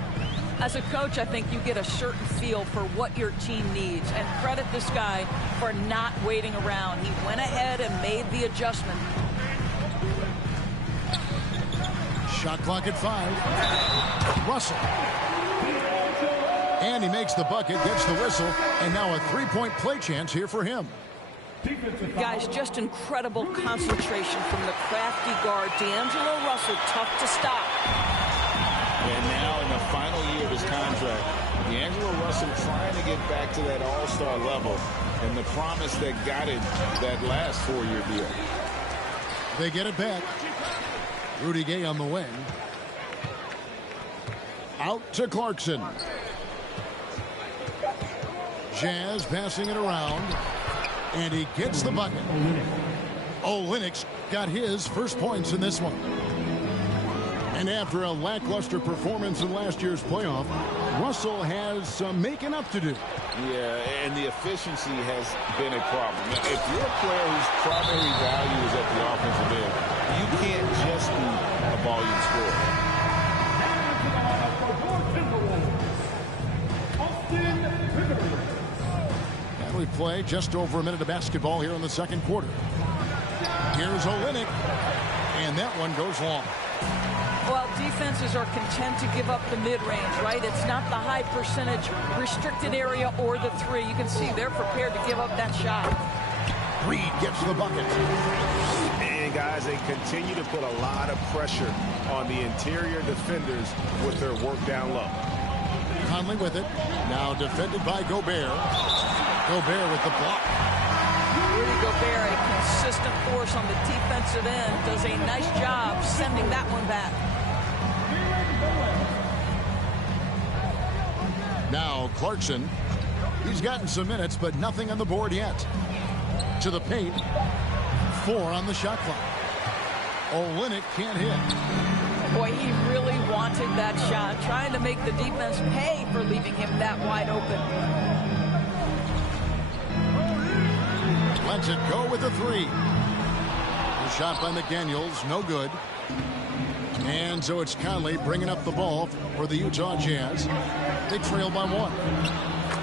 As a coach, I think you get a certain feel for what your team needs, and credit this guy for not waiting around. He went ahead and made the adjustment. Shot clock at 5. Russell. And he makes the bucket, gets the whistle, and now a three-point play chance here for him. Guys, just incredible concentration from the crafty guard, D'Angelo Russell, tough to stop. And now in the final year of his contract, D'Angelo Russell trying to get back to that all-star level and the promise that got him that last 4-year deal. They get it back. Rudy Gay on the wing. Out to Clarkson. Jazz passing it around. And he gets the bucket. Olynyk got his first points in this one. And after a lackluster performance in last year's playoff, Russell has some making up to do. Yeah, and the efficiency has been a problem. Now, if you're a player whose primary value is at the offensive end, you can't just be a volume scorer. We play just over a minute of basketball here in the second quarter. Here's Olynyk, and that one goes long. Well, defenses are content to give up the mid-range, right? It's not the high percentage restricted area or the three. You can see they're prepared to give up that shot. Reed gets the bucket. And guys, they continue to put a lot of pressure on the interior defenders with their work down low. Conley with it. Now defended by Gobert. Gobert with the block. Rudy Gobert, a consistent force on the defensive end, does a nice job sending that one back. Now Clarkson. He's gotten some minutes, but nothing on the board yet. To the paint. 4 on the shot clock. Olynyk can't hit. Boy, he really wanted that shot, trying to make the defense pay for leaving him that wide open. Lets it go with a 3. The shot by McDaniels, no good. And so it's Conley bringing up the ball for the Utah Jazz. They trail by 1.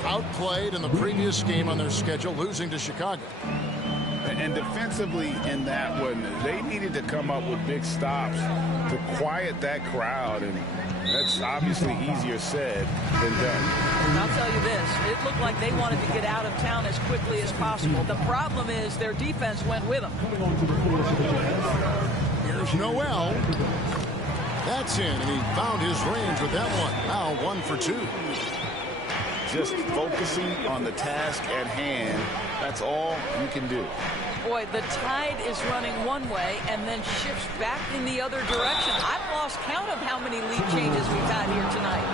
Outplayed in the previous game on their schedule, losing to Chicago. And defensively in that one, they needed to come up with big stops to quiet that crowd, and that's obviously easier said than done. And I'll tell you this, it looked like they wanted to get out of town as quickly as possible. The problem is their defense went with them. Here's Noel. That's in, and he found his range with that one. Now 1 for 2. Just focusing on the task at hand, that's all you can do. Boy, the tide is running one way and then shifts back in the other direction. I've lost count of how many lead changes we've had here tonight.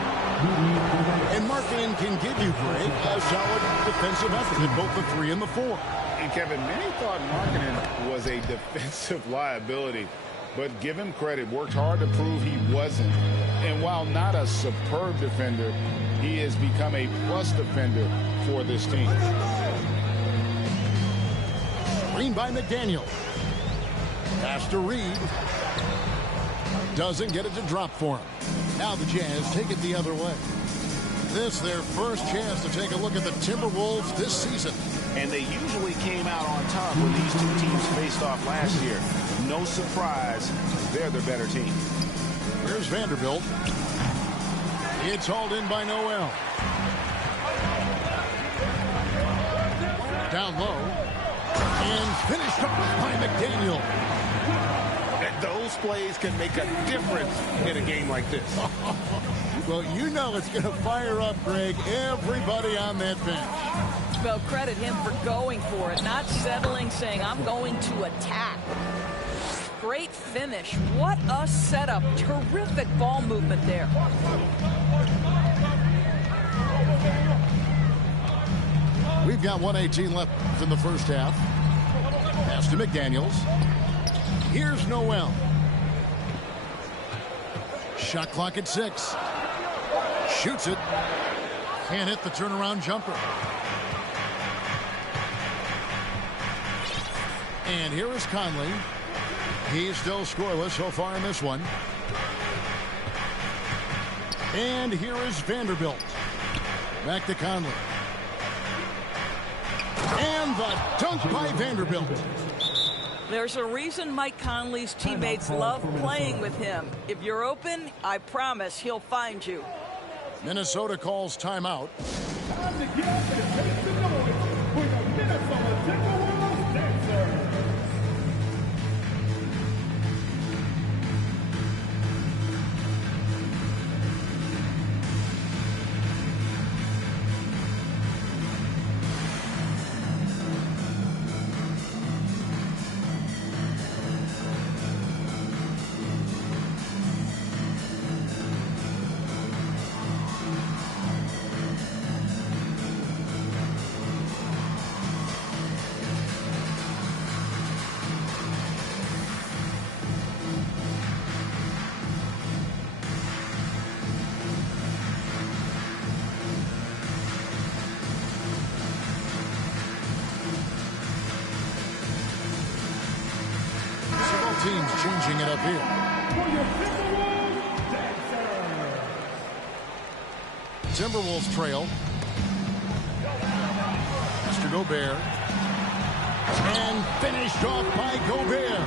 And Markkanen can give you, Greg, a solid defensive effort in both the 3 and the 4. And Kevin, many thought Markkanen was a defensive liability, but give him credit, worked hard to prove he wasn't. And while not a superb defender, he has become a plus defender for this team. Screen by McDaniel. Pass to Reed. Doesn't get it to drop for him. Now the Jazz take it the other way. This their first chance to take a look at the Timberwolves this season. And they usually came out on top when these two teams faced off last year. No surprise, they're the better team. Here's Vanderbilt. It's hauled in by Noel. Down low. And finished off by McDaniel. Those plays can make a difference in a game like this. Well, you know it's going to fire up, Greg, everybody on that bench. Well, credit him for going for it, not settling, saying, I'm going to attack. Great finish. What a setup. Terrific ball movement there. We've got 1:18 left in the first half. Pass to McDaniels. Here's Noel. Shot clock at 6. Shoots it. Can't hit the turnaround jumper. And here is Conley. He's still scoreless so far in this one. And here is Vanderbilt. Back to Conley. And the dunk by Vanderbilt. There's a reason Mike Conley's teammates love playing with him. If you're open, I promise he'll find you. Minnesota calls timeout. Time to get up and take the noise for the Minnesota Timberwolves Dancers. Teams changing it up here. Timberwolves trail. Mr. Gobert. And finished off by Gobert.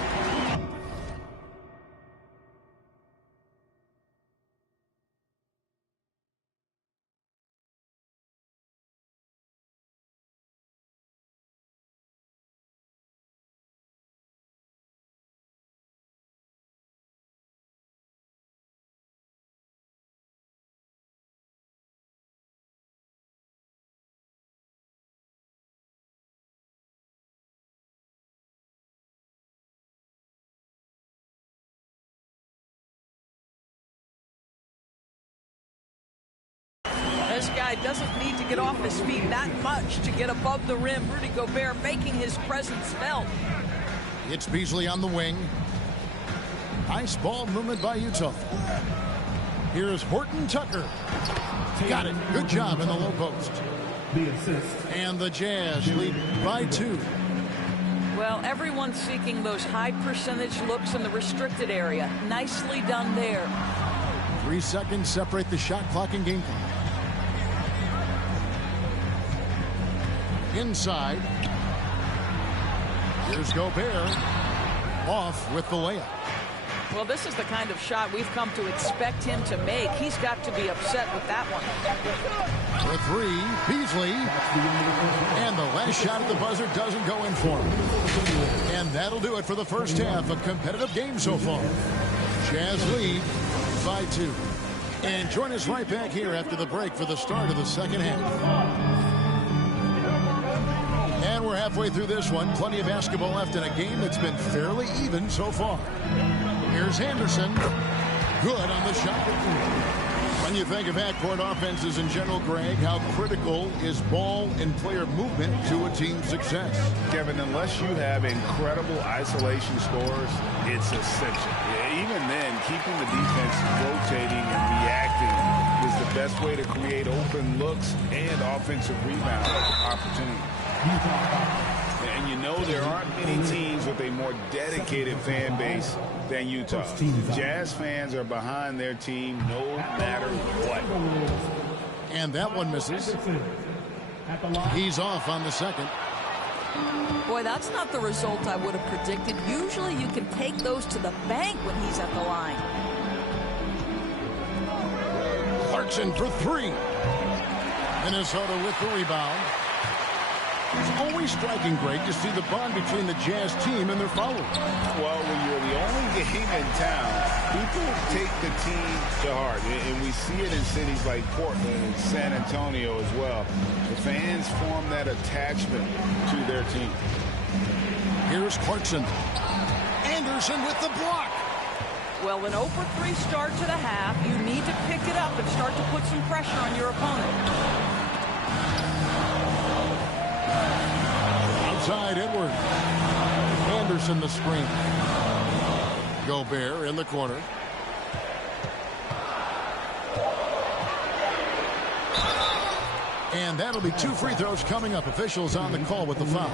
This guy doesn't need to get off his feet that much to get above the rim. Rudy Gobert making his presence felt. It's Beasley on the wing. Nice ball movement by Utah. Here's Horton Tucker. Got it. Good job in the low post. The assist. And the Jazz lead by 2. Well, everyone's seeking those high percentage looks in the restricted area. Nicely done there. 3 seconds separate the shot clock and game clock. Inside. Here's Gobert. Off with the layup. Well, this is the kind of shot we've come to expect him to make. He's got to be upset with that one. For 3, Beasley. And the last shot at the buzzer doesn't go in for him. And that'll do it for the first half. A competitive game so far. Jazz lead by 2. And join us right back here after the break for the start of the second half. And we're halfway through this one. Plenty of basketball left in a game that's been fairly even so far. Here's Henderson. Good on the shot. When you think of half-court offenses in general, Greg, how critical is ball and player movement to a team's success? Kevin, unless you have incredible isolation scores, it's essential. Even then, keeping the defense rotating and reacting is the best way to create open looks and offensive rebound opportunities. And you know there aren't many teams with a more dedicated fan base than Utah. Jazz fans are behind their team no matter what. And that one misses. He's off on the second. Boy, that's not the result I would have predicted. Usually you can take those to the bank when he's at the line. Clarkson for 3. Minnesota with the rebound. It's always striking, Greg, to see the bond between the Jazz team and their followers. Well, when you're the only game in town, people take the team to heart. And we see it in cities like Portland and San Antonio as well. The fans form that attachment to their team. Here's Clarkson. Anderson with the block. Well, an 0-for-3 start to the half. You need to pick it up and start to put some pressure on your opponent. Outside Edwards. Anderson the screen. Gobert in the corner. And that'll be 2 free throws coming up. Officials on the call with the foul.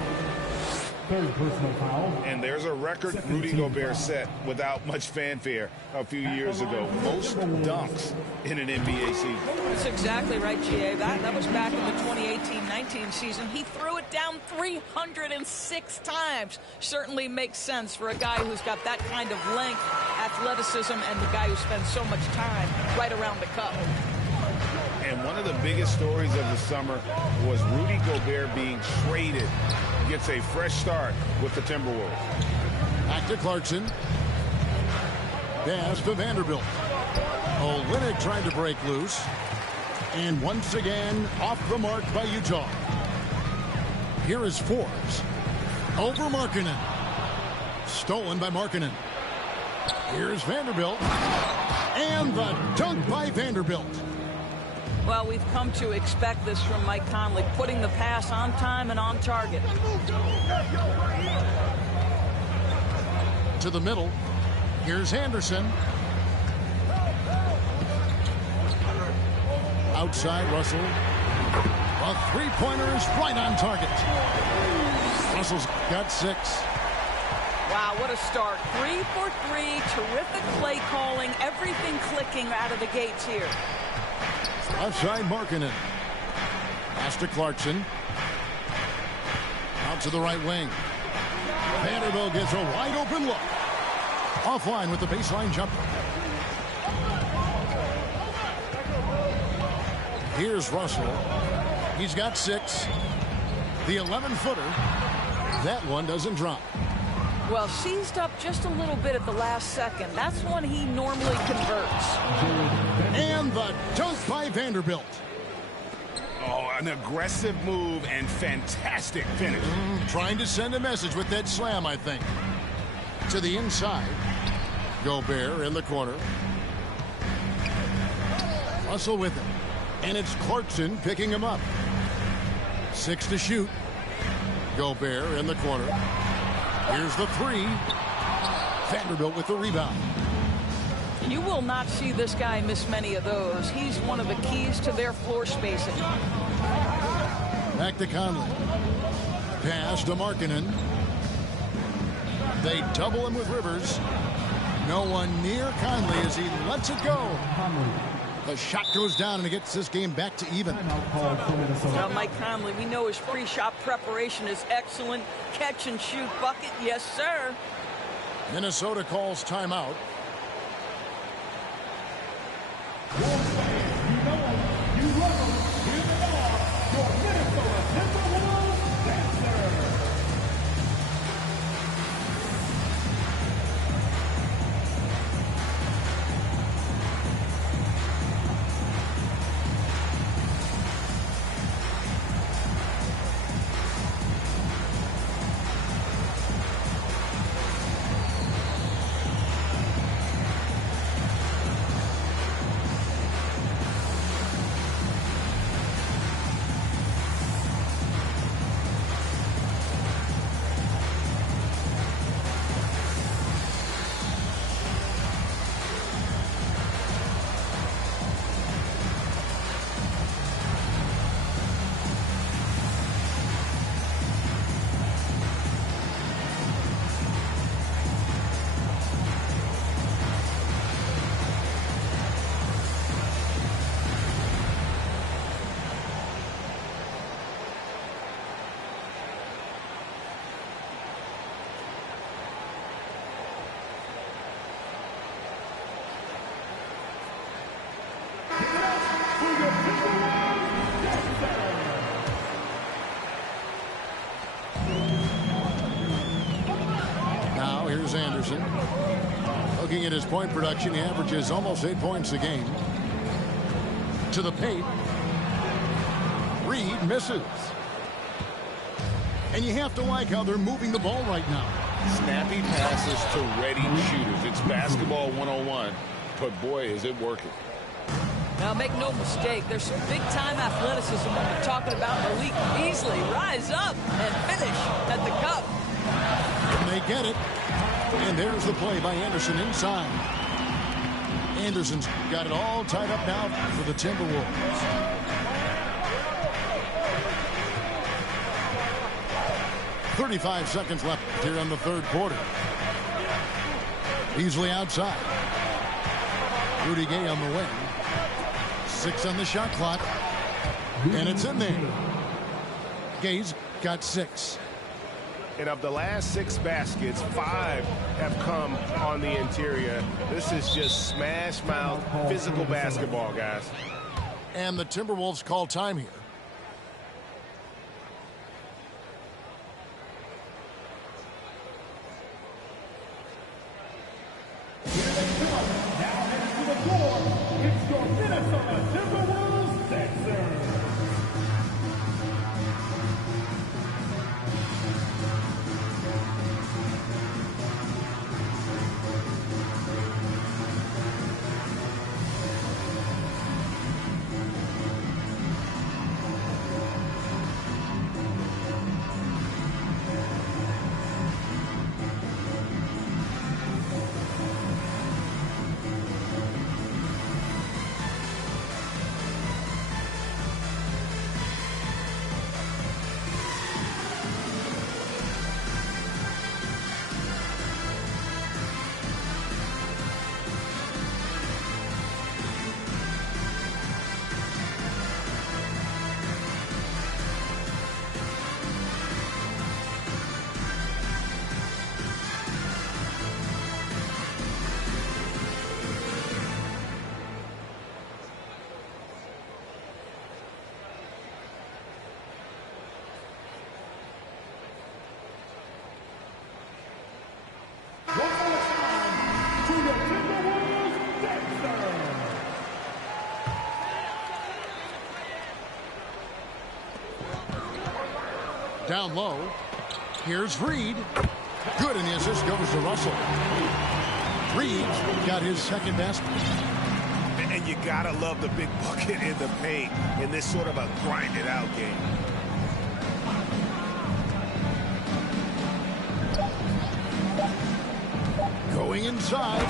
Third personal foul. And there's a record Rudy Gobert set without much fanfare a few years ago. Most dunks in an NBA season. That's exactly right, GA. That was back in the 2018-19 season. He threw it down 306 times. Certainly makes sense for a guy who's got that kind of length, athleticism, and the guy who spends so much time right around the cup. And one of the biggest stories of the summer was Rudy Gobert being traded. Gets a fresh start with the Timberwolves. Back to Clarkson. Pass to Vanderbilt. Olynyk tried to break loose. And once again, off the mark by Utah. Here is Forbes. Over Markkanen. Stolen by Markkanen. Here's Vanderbilt. And the dunk by Vanderbilt. Well, we've come to expect this from Mike Conley, putting the pass on time and on target. To the middle. Here's Anderson. Outside, Russell. A three-pointer is right on target. Russell's got 6. Wow, what a start. 3 for 3, terrific play calling, everything clicking out of the gates here. Outside Markkanen. Pass to Clarkson. Out to the right wing. Vanderbilt gets a wide open look. Offline with the baseline jumper. Here's Russell. He's got 6. The 11-footer. That one doesn't drop. Well, seized up just a little bit at the last second. That's when he normally converts. And the dunk by Vanderbilt. Oh, an aggressive move and fantastic finish. Trying to send a message with that slam, I think. To the inside. Gobert in the corner. Russell with him. And it's Clarkson picking him up. 6 to shoot. Gobert in the corner. Here's the 3. Vanderbilt with the rebound. You will not see this guy miss many of those. He's one of the keys to their floor spacing. Back to Conley. Pass to Markkanen. They double him with Rivers. No one near Conley as he lets it go. The shot goes down and it gets this game back to even. Now, Mike Conley, we know his pre-shot preparation is excellent. Catch and shoot bucket, yes, sir. Minnesota calls timeout. Now here's Anderson. Looking at his point production, he averages almost 8 points a game. To the paint. Reed misses. And you have to like how they're moving the ball right now. Snappy passes to ready shooters. It's basketball 101, but boy, is it working. Now, make no mistake, there's some big-time athleticism when we're talking about Malik Beasley. Rise up and finish at the cup. And they get it. And there's the play by Anderson inside. Anderson's got it all tied up now for the Timberwolves. 35 seconds left here in the third quarter. Beasley outside. Rudy Gay on the wing. 6 on the shot clock. And it's in there. Gay's got 6. And of the last 6 baskets, 5 have come on the interior. This is just smash mouth, physical basketball, guys. And the Timberwolves call time here. It's your Minnesota Timberwolves Sixers. Down low. Here's Reed. Good, and the assist goes to Russell. Reed got his second basket. And you gotta love the big bucket in the paint in this sort of a grinded out game. Going inside.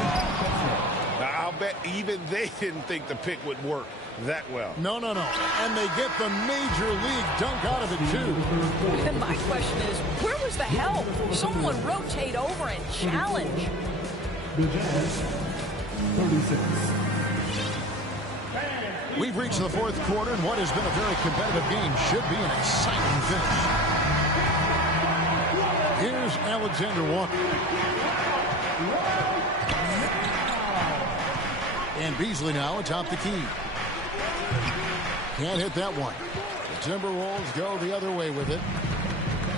I'll bet even they didn't think the pick would work that well. No. And they get the major league dunk out of it, too. And my question is, where was the help? Someone rotate over and challenge. The Jazz, 36. We've reached the fourth quarter, and what has been a very competitive game should be an exciting finish. Here's Alexander Walker. And Beasley now atop the key. Can't hit that one. The Timberwolves go the other way with it.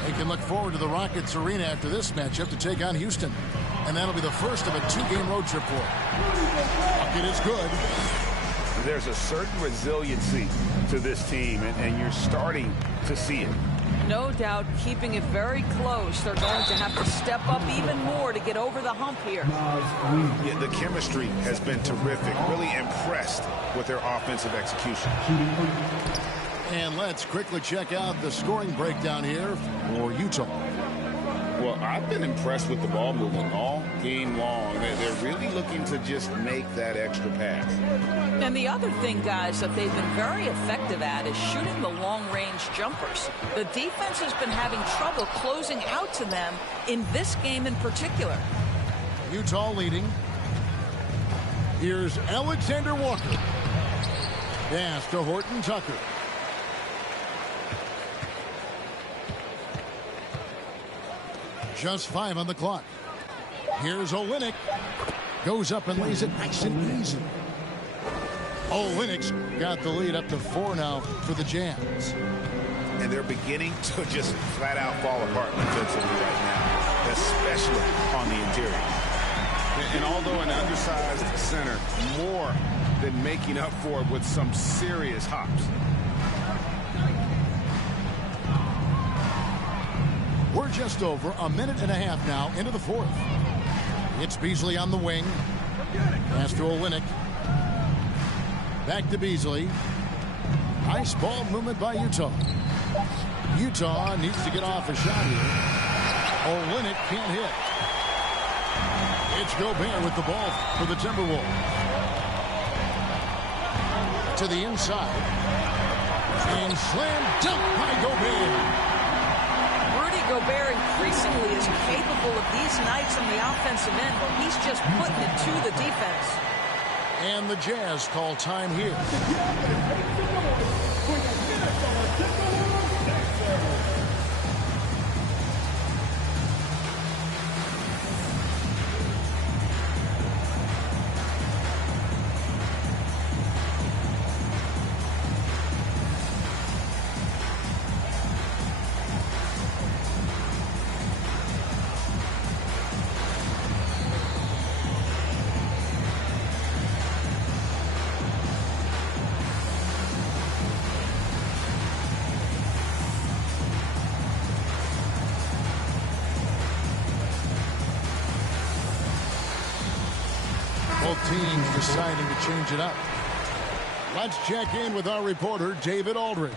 They can look forward to the Rockets Arena after this matchup to take on Houston. And that'll be the first of a 2-game road trip for them. Bucket is good. There's a certain resiliency to this team, and you're starting to see it. No doubt keeping it very close. They're going to have to step up even more to get over the hump here. Yeah, the chemistry has been terrific. Really impressed with their offensive execution. And let's quickly check out the scoring breakdown here for Utah. Well, I've been impressed with the ball movement all game long. They're really looking to just make that extra pass. And the other thing, guys, that they've been very effective at is shooting the long-range jumpers. The defense has been having trouble closing out to them in this game in particular. Utah leading. Here's Alexander Walker. Pass to Horton Tucker. Just 5 on the clock. Here's Olynyk. Goes up and lays it nice and easy. Olynyk's got the lead up to 4 now for the Jazz. And they're beginning to just flat out fall apart defensively right now, especially on the interior. And although an undersized center, more than making up for it with some serious hops. We're just over a minute and a half now into the fourth. It's Beasley on the wing. Pass to Olynyk. Back to Beasley. Nice ball movement by Utah. Utah needs to get off a shot here. Olynyk can't hit. It's Gobert with the ball for the Timberwolves. To the inside. And slam dunk by Gobert. Rudy Gobert increasingly is capable of these nights on the offensive end where he's just putting it to the defense. And the Jazz call time here. Both teams deciding to change it up. Let's check in with our reporter, David Aldridge.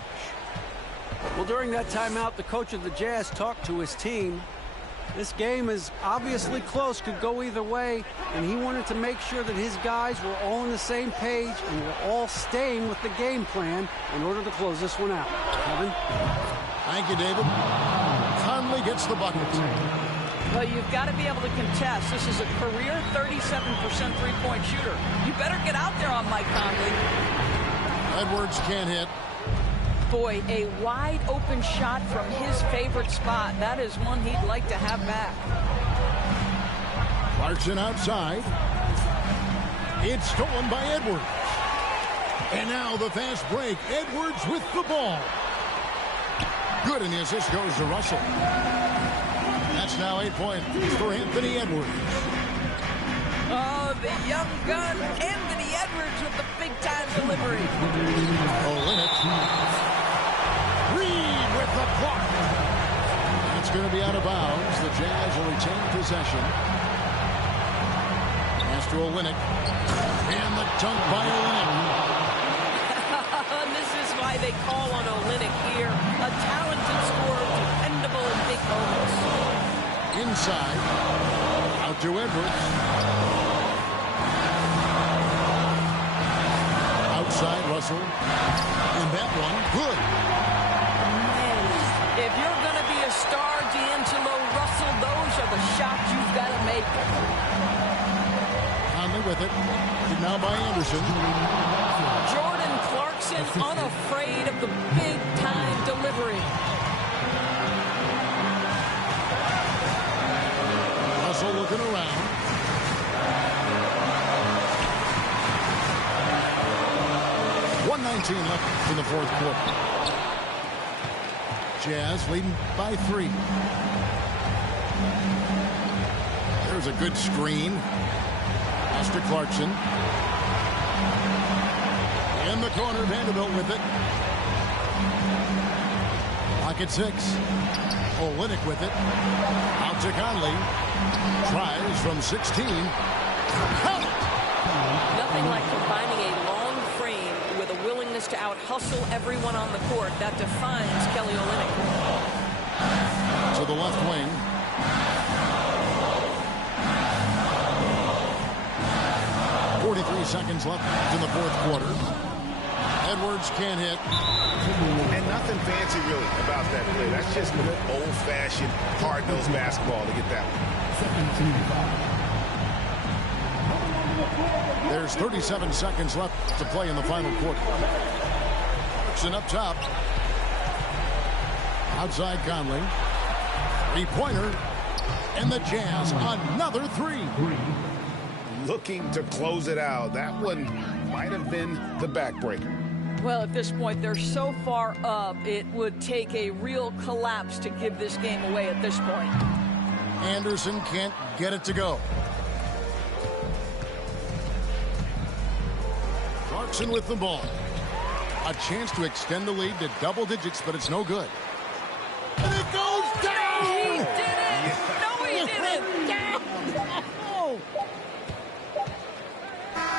Well, during that timeout, the coach of the Jazz talked to his team. This game is obviously close, could go either way, and he wanted to make sure that his guys were all on the same page and were all staying with the game plan in order to close this one out. Kevin? Thank you, David. Conley gets the bucket. Well, you've got to be able to contest. This is a career 37% three-point shooter. You better get out there on Mike Conley. Edwards can't hit. Boy, a wide-open shot from his favorite spot. That is one he'd like to have back. Clarkson outside. It's stolen by Edwards. And now the fast break. Edwards with the ball. Good, and the assist goes to Russell. That's now 8 points for Anthony Edwards. Oh, the young gun, Anthony Edwards with the big-time delivery. Olynyk. Reed with the block. It's going to be out of bounds. The Jazz will retain possession. Pass to Olynyk. And the dunk by Olynyk. This is why they call on Olynyk here. A talented scorer, dependable in big moments. Inside. Out to Edwards. Outside, Russell. And that one, good. If you're going to be a star, D'Angelo Russell, those are the shots you've got to make. Conley with it. Now by Anderson. Jordan Clarkson unafraid of the big-time delivery. Russell looking around. .119 left in the fourth quarter. Jazz leading by 3. There's a good screen. Pass to Clarkson. In the corner, Vanderbilt with it. Pocket 6. Olynyk with it. Out to Conley. Tries from 16. Count it! Nothing like combining a long frame with a willingness to out-hustle everyone on the court. That defines Kelly Olynyk. To the left wing. .43 seconds left in the fourth quarter. Edwards can't hit. And nothing fancy really about that play. That's just good old-fashioned hard-nosed basketball to get that one. There's 37 seconds left to play in the final quarter. Clarkson up top. Outside Conley. Three-pointer. And the Jazz another 3. Looking to close it out. That one might have been the backbreaker. Well, at this point, they're so far up, it would take a real collapse to give this game away at this point. Anderson can't get it to go. Clarkson with the ball. A chance to extend the lead to double digits, but it's no good. And it goes down! He did it! No, he didn't!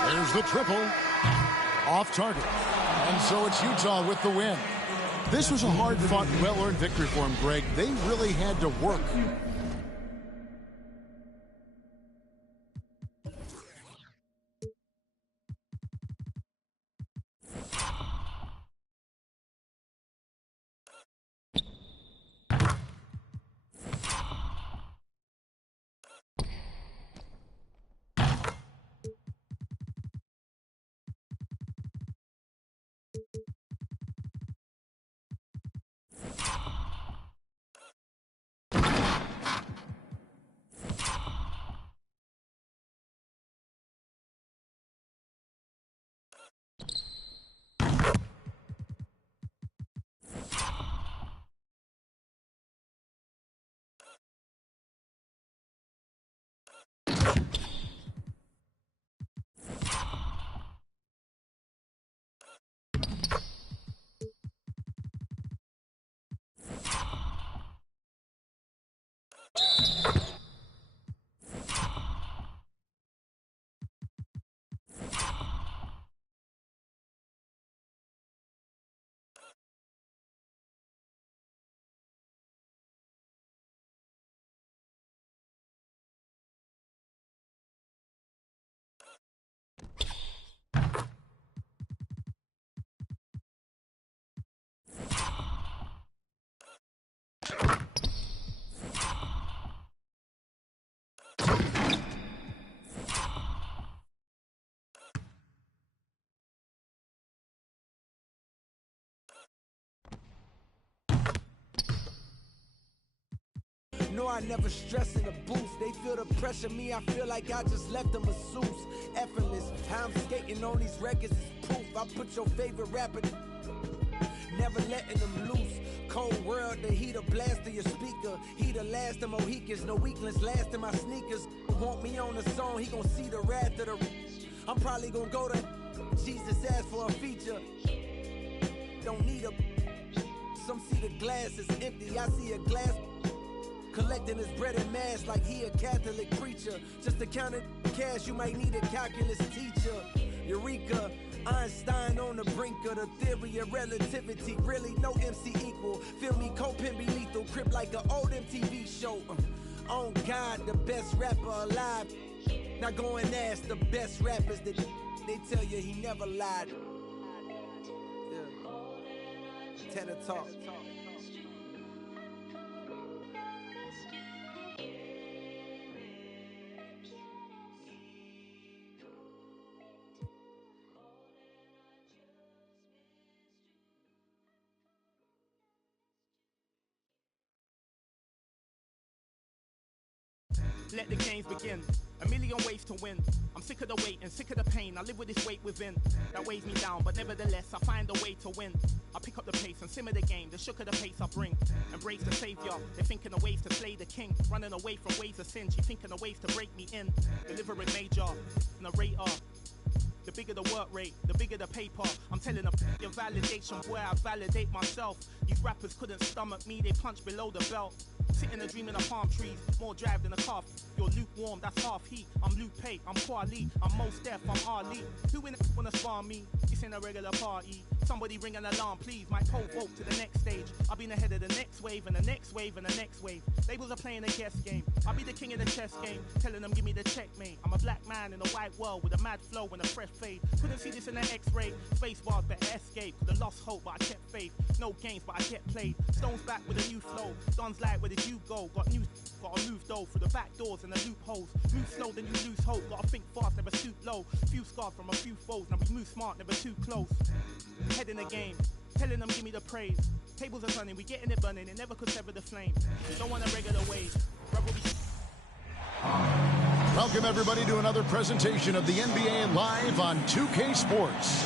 There's the triple. Off target. And so it's Utah with the win. This was a hard-fought, well-earned victory for him, Greg. They really had to work. No, I never stress in the booth. They feel the pressure, me, I feel like I just left them masseuse. Effortless, how I'm skating on these records is proof. I put your favorite rapper, never letting them loose. Cold world, the heater blast of your speaker. He the last of Mohicans, no weaklings last in my sneakers. Want me on the song, he gon' see the wrath of the. I'm probably gon' go to Jesus asked for a feature. Don't need a. Some see the glass is empty, I see a glass. Collecting his bread and mass like he a Catholic preacher. Just to count it cash, you might need a calculus teacher. Eureka, Einstein on the brink of the theory of relativity. Really, no MC equal. Feel me, co-pimp be lethal. Crip like an old MTV show. On God, the best rapper alive. Now go and ask the best rappers that they tell you he never lied. Yeah. Tenor talk. Let the games begin. A million ways to win. I'm sick of the wait and sick of the pain. I live with this weight within that weighs me down, but nevertheless I find a way to win. I pick up the pace and simmer the game. The shook of the pace I bring. Embrace the savior. They're thinking of ways to slay the king. Running away from ways of sin. She thinking of ways to break me in. Delivering major, narrator. The bigger the work rate, the bigger the paper. I'm telling them your validation, boy, I validate myself. These rappers couldn't stomach me, they punch below the belt. Sitting and dreaming of palm trees, more drive than a calf. You're lukewarm, that's half heat. I'm Luke Pay, I'm Kwali, I'm Most Def, I'm Ali. Who in the wanna spar me? This ain't a regular party. Somebody ring an alarm, please. My pole vote to the next stage. I'll be ahead of the next wave and the next wave and the next wave. Labels are playing a guess game. I'll be the king of the chess game, telling them give me the checkmate. I'm a black man in a white world with a mad flow and a fresh fade. Couldn't see this in an X-ray. Space bars better escape. Could've lost hope, but I kept faith. No games, but I kept played. Stones back with a new flow. Don's like, where did you go? Gotta move though through the back doors and the loopholes. Move slow, then you lose hope. Gotta think fast, never stoop low. Few scars from a few foes. Now we move smart, never too close. Head in the game, telling them give me the praise. Tables are turning, we getting it burning. It never could sever the flame. Don't want a regular wave. Welcome everybody to another presentation of the NBA Live on 2K Sports.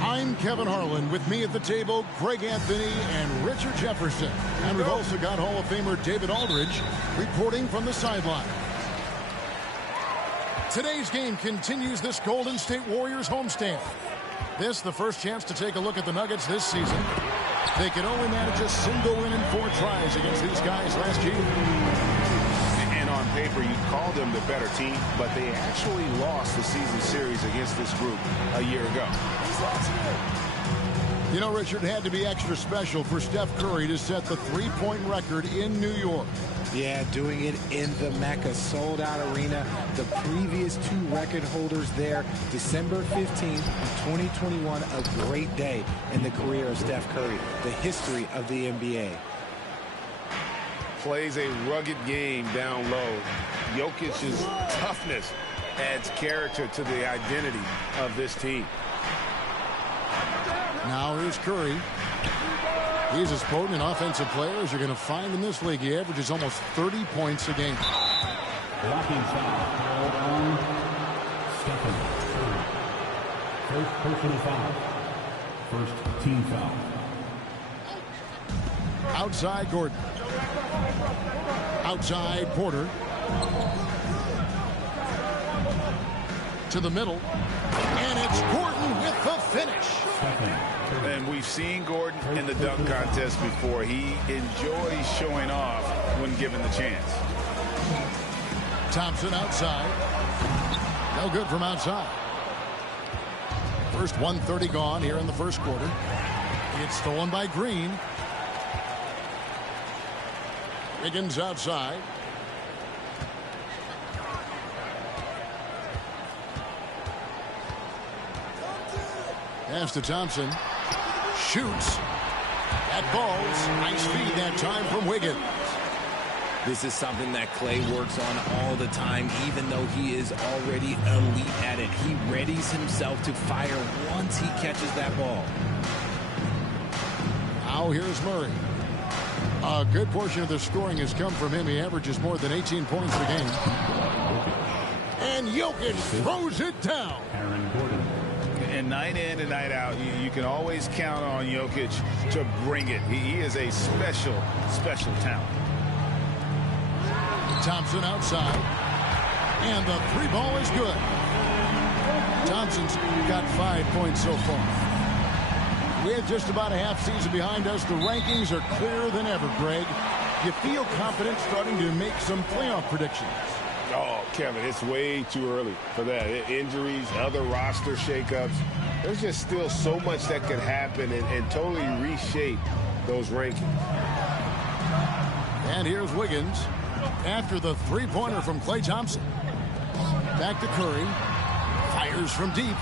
I'm Kevin Harlan. With me at the table, Greg Anthony and Richard Jefferson. And we've also got Hall of Famer David Aldridge reporting from the sideline. Today's game continues this Golden State Warriors homestand. This, the first chance to take a look at the Nuggets this season. They could only manage a single win in 4 tries against these guys last year. And on paper, you'd call them the better team, but they actually lost the season series against this group a year ago. You know, Richard, it had to be extra special for Steph Curry to set the three-point record in New York. Yeah, doing it in the Mecca sold-out arena. The previous 2 record holders there, December 15th, 2021, a great day in the career of Steph Curry, the history of the NBA. Plays a rugged game down low. Jokic's toughness adds character to the identity of this team. Now here's Curry. He's as potent an offensive player as you're going to find in this league. He averages almost 30 points a game. Blocking foul on Stephen Curry. First personal foul. First team foul. Outside Gordon. Outside Porter. To the middle. And it's Gordon with the finish. And we've seen Gordon in the dunk contest before. He enjoys showing off when given the chance. Thompson outside. No good from outside. First 1:30 gone here in the first quarter. It's stolen by Green. Higgins outside. Pass to Thompson. Shoots. That falls. Nice feed that time from Wiggins. This is something that Clay works on all the time, even though he is already elite at it. He readies himself to fire once he catches that ball. Now here's Murray. A good portion of the scoring has come from him. He averages more than 18 points a game. And Jokic throws it down. Aaron Gordon. And night in and night out, you can always count on Jokic to bring it. He is a special, special talent. Thompson outside. And the three ball is good. Thompson's got 5 points so far. With just about a half season behind us, the rankings are clearer than ever, Greg. You feel confident starting to make some playoff predictions. Oh, Kevin, it's way too early for that. Injuries, other roster shakeups. There's just still so much that could happen and totally reshape those rankings. And here's Wiggins after the three-pointer from Klay Thompson. Back to Curry. Fires from deep.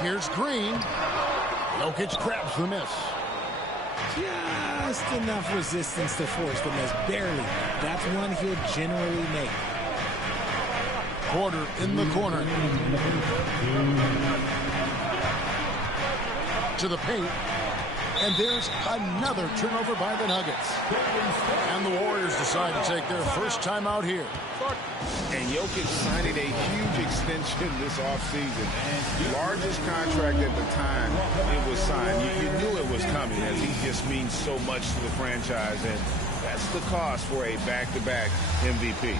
Here's Green. Jokic grabs the miss. Just enough resistance to force the miss. Barely. That's one he'll generally make. Porter in the corner. To the paint. And there's another turnover by the Nuggets. And the Warriors decide to take their first time out here. And Jokic signing a huge extension this offseason. Largest contract at the time it was signed. You knew it was coming, as he just means so much to the franchise. And that's the cost for a back-to-back MVP.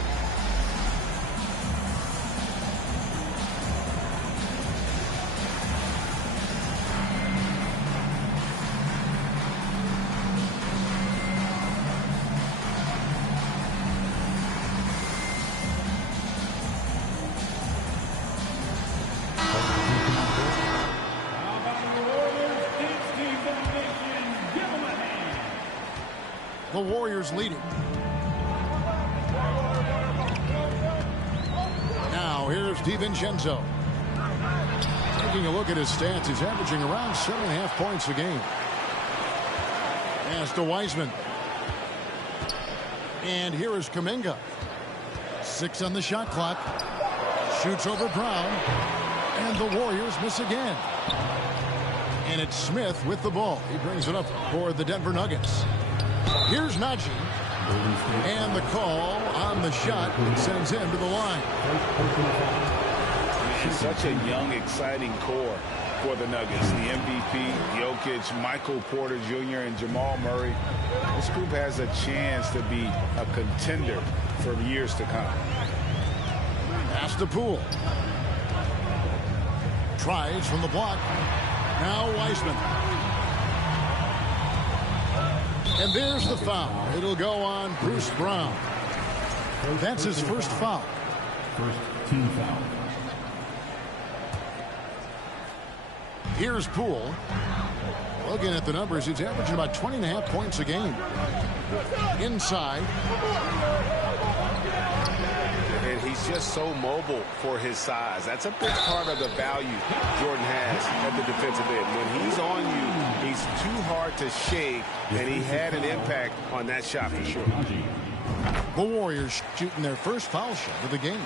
The Warriors leading. Now here's DiVincenzo. Taking a look at his stats, he's averaging around 7.5 points a game. Pass to Wiseman. And here is Kuminga. 6 on the shot clock. Shoots over Brown. And the Warriors miss again. And it's Smith with the ball. He brings it up for the Denver Nuggets. Here's Najee. And the call on the shot sends him to the line. And such a young, exciting core for the Nuggets. The MVP, Jokic, Michael Porter Jr., and Jamal Murray. This group has a chance to be a contender for years to come. Pass to Poole. Tries from the block. Now Wiseman. And there's the foul. It'll go on Bruce Brown. That's his first foul. First team foul. Here's Poole. Looking at the numbers, he's averaging about 20.5 points a game. Inside. And he's just so mobile for his size. That's a big part of the value Jordan has at the defensive end. When he's on you, he's too hard to shake, and he had an impact on that shot for sure. The Warriors shooting their first foul shot of the game.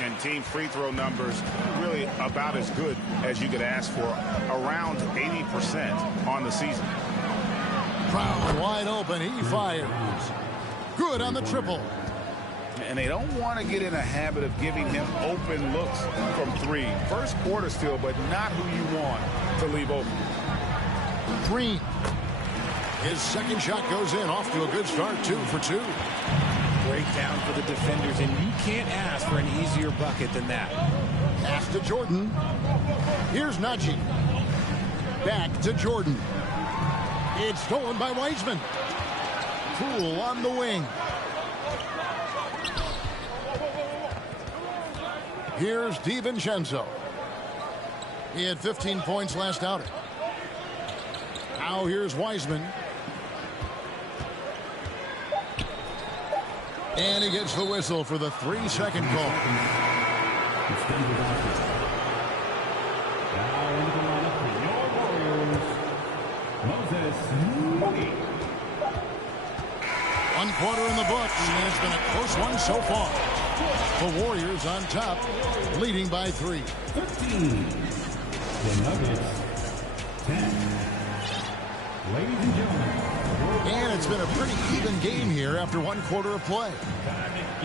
And team free throw numbers really about as good as you could ask for, around 80% on the season. Brown wide open, he fires. Good on the triple. And they don't want to get in a habit of giving him open looks from three. First quarter still, but not who you want to leave open. Green. His second shot goes in, off to a good start, 2 for 2. Breakdown for the defenders, and you can't ask for an easier bucket than that. Pass to Jordan. Here's Najee. Back to Jordan. It's stolen by Wiseman. Poole on the wing. Here's DiVincenzo. He had 15 points last outing. Now here's Wiseman. And he gets the whistle for the 3-second call. One quarter in the books, and it's been a close one so far. The Warriors on top, leading by 3. 13. The Nuggets, 10. Ladies and gentlemen. And it's been a pretty even game here after one quarter of play.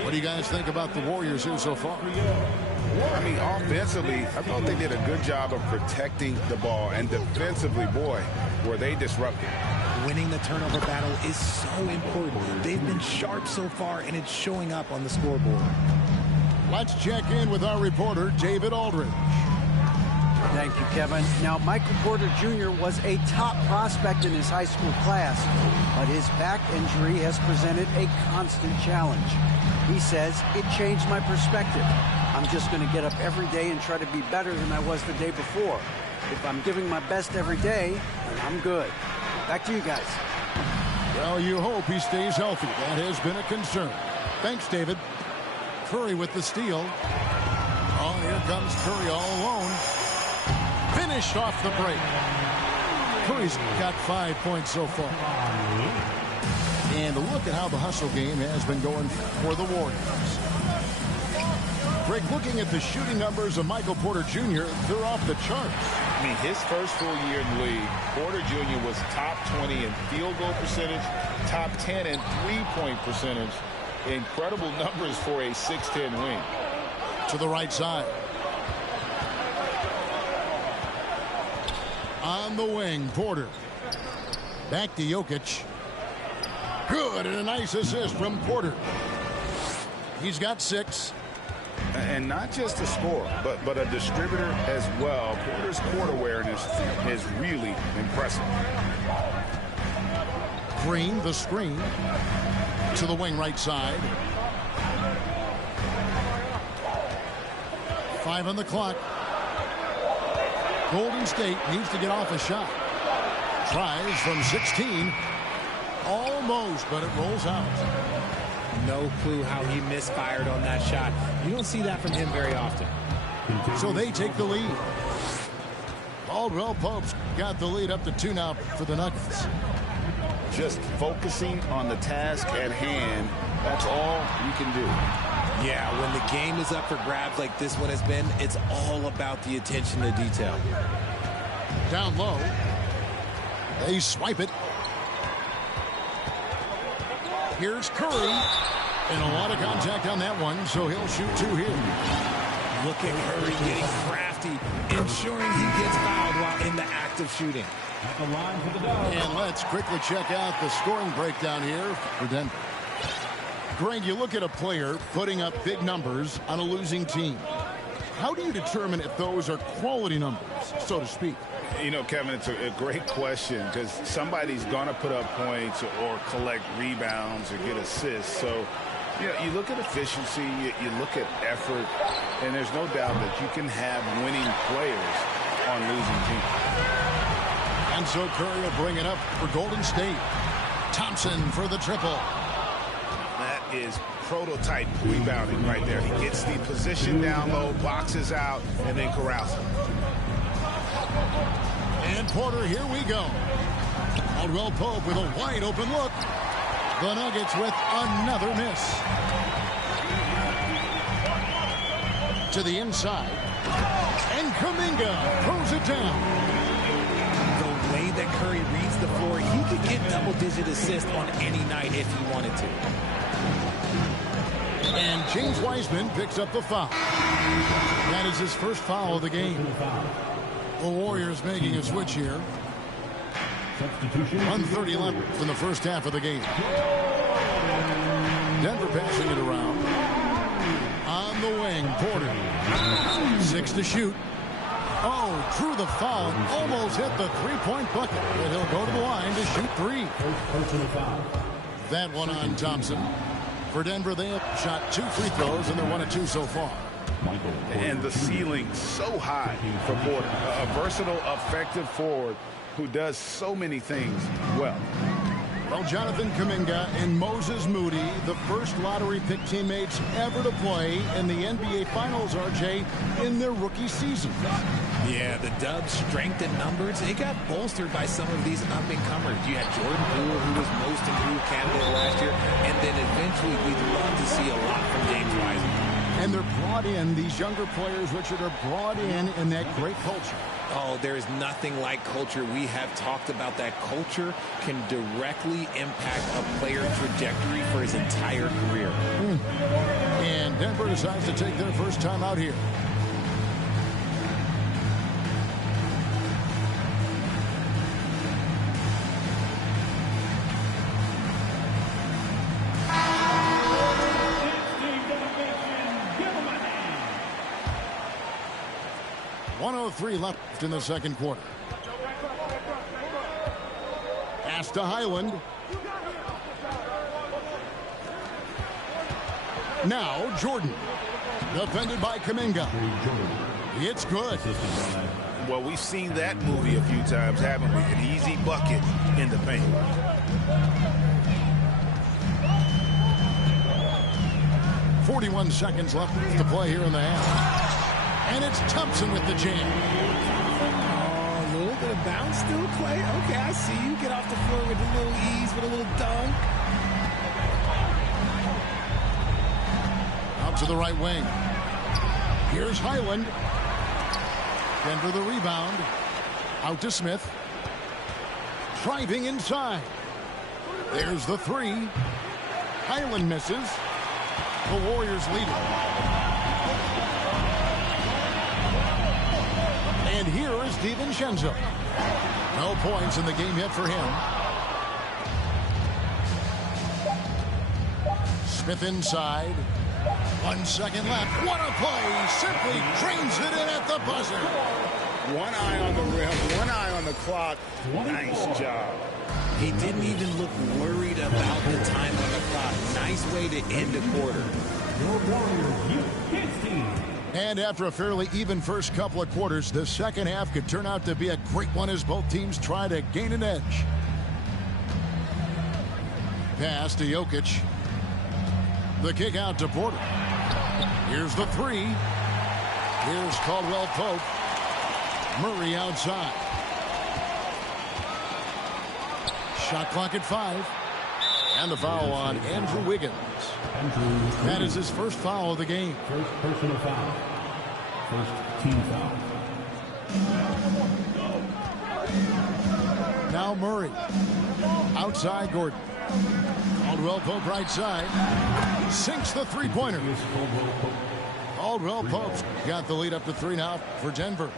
What do you guys think about the Warriors here so far? I mean, offensively, I thought they did a good job of protecting the ball. And defensively, boy, were they disruptive. Winning the turnover battle is so important. They've been sharp so far, and it's showing up on the scoreboard. Let's check in with our reporter, David Aldridge. Thank you, Kevin. Now, Michael Porter Jr. was a top prospect in his high school class, but his back injury has presented a constant challenge. He says, it changed my perspective. I'm just going to get up every day and try to be better than I was the day before. If I'm giving my best every day, then I'm good. Back to you guys. Well, you hope he stays healthy. That has been a concern. Thanks, David. Curry with the steal. Oh, here comes Curry all alone. Finished off the break. Curry's got 5 points so far. And look at how the hustle game has been going for the Warriors. Greg, looking at the shooting numbers of Michael Porter Jr., they're off the charts. I mean, his first full year in the league, Porter Jr. was top 20 in field goal percentage, top 10 in three-point percentage. Incredible numbers for a 6'10" wing. To the right side. On the wing, Porter. Back to Jokic. Good, and a nice assist from Porter. He's got 6. And not just a scorer, but a distributor as well. Porter's court awareness is really impressive. Green, the screen. To the wing right side. 5 on the clock. Golden State needs to get off a shot. Tries from 16. Almost, but it rolls out. No clue how he misfired on that shot. You don't see that from him very often. So they take the lead. Caldwell Pope's got the lead up to 2 now for the Nuggets. Just focusing on the task at hand, that's all you can do. Yeah, when the game is up for grabs like this one has been, it's all about the attention to detail. Down low. They swipe it. Here's Curry. And a lot of contact on that one, so he'll shoot 2 here. Look at Curry getting crafty, ensuring he gets fouled while in the act of shooting. And let's quickly check out the scoring breakdown here for Denver. Greg, you look at a player putting up big numbers on a losing team. How do you determine if those are quality numbers, so to speak? You know, Kevin, it's a great question because somebody's going to put up points or collect rebounds or get assists. So, you know, you look at efficiency, you look at effort, and there's no doubt that you can have winning players on losing teams. And so Curry will bring it up for Golden State. Thompson for the triple. That is prototype rebounding right there. He gets the position down low, boxes out, and then corrals him. And Porter, here we go. Caldwell Pope with a wide open look. The Nuggets with another miss. to the inside. And Kuminga throws it down. The way that Curry reads the floor, he could get double-digit assists on any night if he wanted to. And James Wiseman picks up the foul. That is his first foul of the game. The Warriors making a switch here. 1:30 left in the first half of the game. Denver passing it around. On the wing, Porter. 6 to shoot. Oh, drew the foul. Almost hit the three-point bucket. But he'll go to the line to shoot 3. That one on Thompson. For Denver, they have shot 2 free throws, and they're 1 of 2 so far. And the ceiling so high for Porter. A versatile, effective forward who does so many things well. Well, Jonathan Kuminga and Moses Moody, the first lottery pick teammates ever to play in the NBA Finals, RJ, in their rookie season. Yeah, the Dubs' strength in numbers, it got bolstered by some of these up-and-comers. You had Jordan Poole, who was most improved candidate last year, and then eventually we'd love to see a lot from James Wiseman. And they're brought in, these younger players, Richard, are brought in that great culture. Oh, there is nothing like culture. We have talked about that. Culture can directly impact a player's trajectory for his entire career. And Denver decides to take their first time out here. .103 left in the second quarter. Pass to Highland. Now Jordan. Defended by Kuminga. It's good. Well, we've seen that movie a few times, haven't we? An easy bucket in the paint. .41 seconds left to play here in the half. And it's Thompson with the jam. Oh, a little bit of bounce still, Clay. Okay, I see you. Get off the floor with a little ease, with a little dunk. Out to the right wing. Here's Highland. Denver the rebound. Out to Smith. Driving inside. There's the 3. Highland misses. The Warriors lead it. And here is DiVincenzo. No points in the game yet for him. Smith inside. 1 second left. What a play. Simply drains it in at the buzzer. One eye on the rim, one eye on the clock. Nice job. He didn't even look worried about the time on the clock. Nice way to end a quarter. And after a fairly even first couple of quarters, the second half could turn out to be a great one as both teams try to gain an edge. Pass to Jokic. The kick out to Porter. Here's the 3. Here's Caldwell Pope. Murray outside. Shot clock at 5. And the foul on Andrew Wiggins. That is his first foul of the game. First personal foul. First team foul. Now Murray. Outside Gordon. Caldwell Pope right side. Sinks the three-pointer. Caldwell Pope's got the lead up to 3 now for Denver.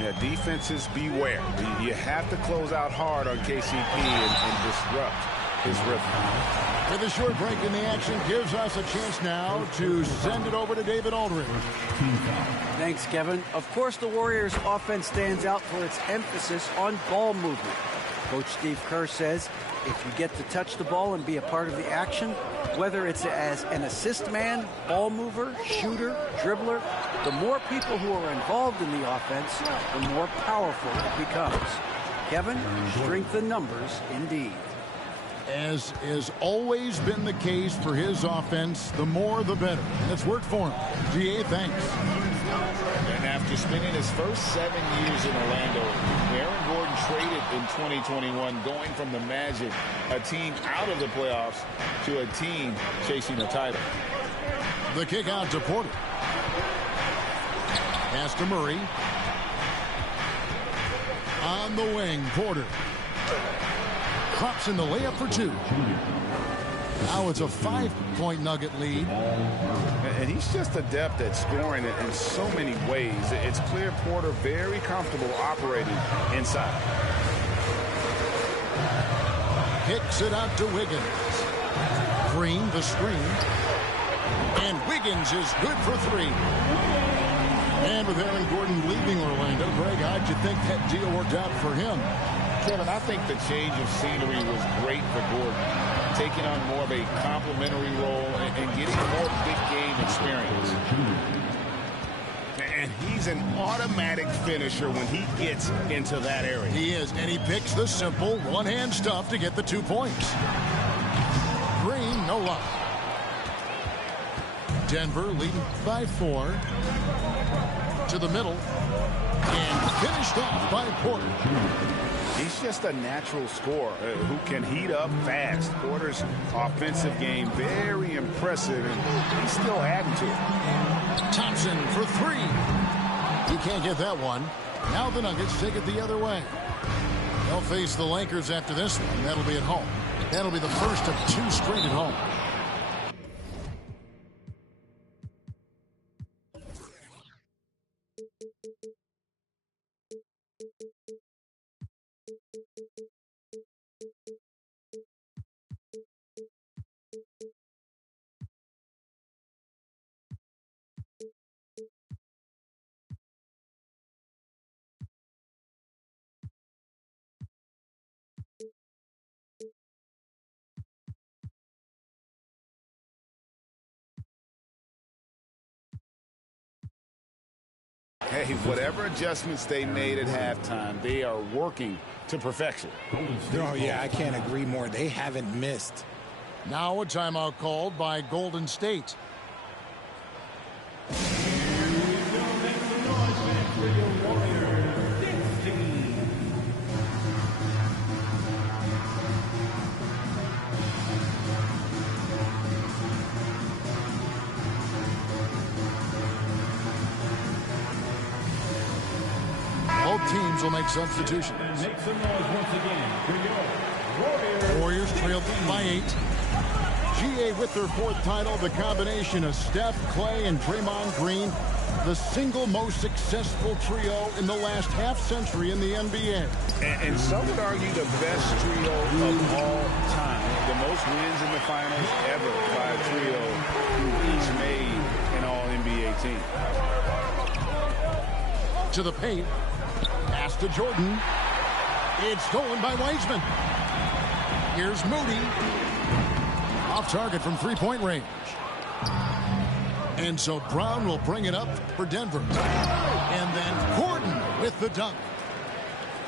Yeah, defenses beware. You have to close out hard on KCP and disrupt his rhythm. With a short break in the action gives us a chance now to send it over to David Aldridge. Thanks, Kevin. Of course, the Warriors' offense stands out for its emphasis on ball movement. Coach Steve Kerr says if you get to touch the ball and be a part of the action, whether it's as an assist man, ball mover, shooter, dribbler, the more people who are involved in the offense, the more powerful it becomes. Kevin, strength in numbers indeed. As has always been the case for his offense, the more the better. And it's worked for him. GA, thanks. And after spending his first 7 years in Orlando, Aaron Gordon traded in 2021, going from the Magic, a team out of the playoffs, to a team chasing a title. The kick out to Porter. Pass to Murray. On the wing, Porter. Drops in the layup for two. Now it's a 5-point Nugget lead. And he's just adept at scoring it in so many ways. It's clear Porter very comfortable operating inside. Kicks it out to Wiggins. Green, the screen. And Wiggins is good for three. And with Aaron Gordon leaving Orlando, Greg, how'd you think that deal worked out for him? Kevin, I think the change of scenery was great for Gordon, taking on more of a complimentary role and getting more big game experience. And he's an automatic finisher when he gets into that area. He is, and he picks the simple one-hand stuff to get the 2 points. Green, no luck. Denver leading by 4. To the middle. And finished off by Porter. He's just a natural scorer who can heat up fast. Porter's offensive game very impressive, and he's still adding to it. Thompson for 3. He can't get that one. Now the Nuggets take it the other way. They'll face the Lakers after this one. That'll be at home. That'll be the first of 2 straight at home. Hey, whatever adjustments they made at halftime, they are working to perfection. Oh, yeah, I can't agree more. They haven't missed. Now a timeout called by Golden State. Both teams will make substitutions. Make some noise once again for your Warriors trailed by 8. GA with their 4th title, the combination of Steph, Clay, and Draymond Green, the single most successful trio in the last half-century in the NBA. And some would argue the best trio of all time. The most wins in the finals ever by a trio who each made an All-NBA team. To the paint. Pass to Jordan. It's stolen by Wiseman. Here's Moody. Off target from 3-point range. And so Brown will bring it up for Denver. And then Gordon with the dunk.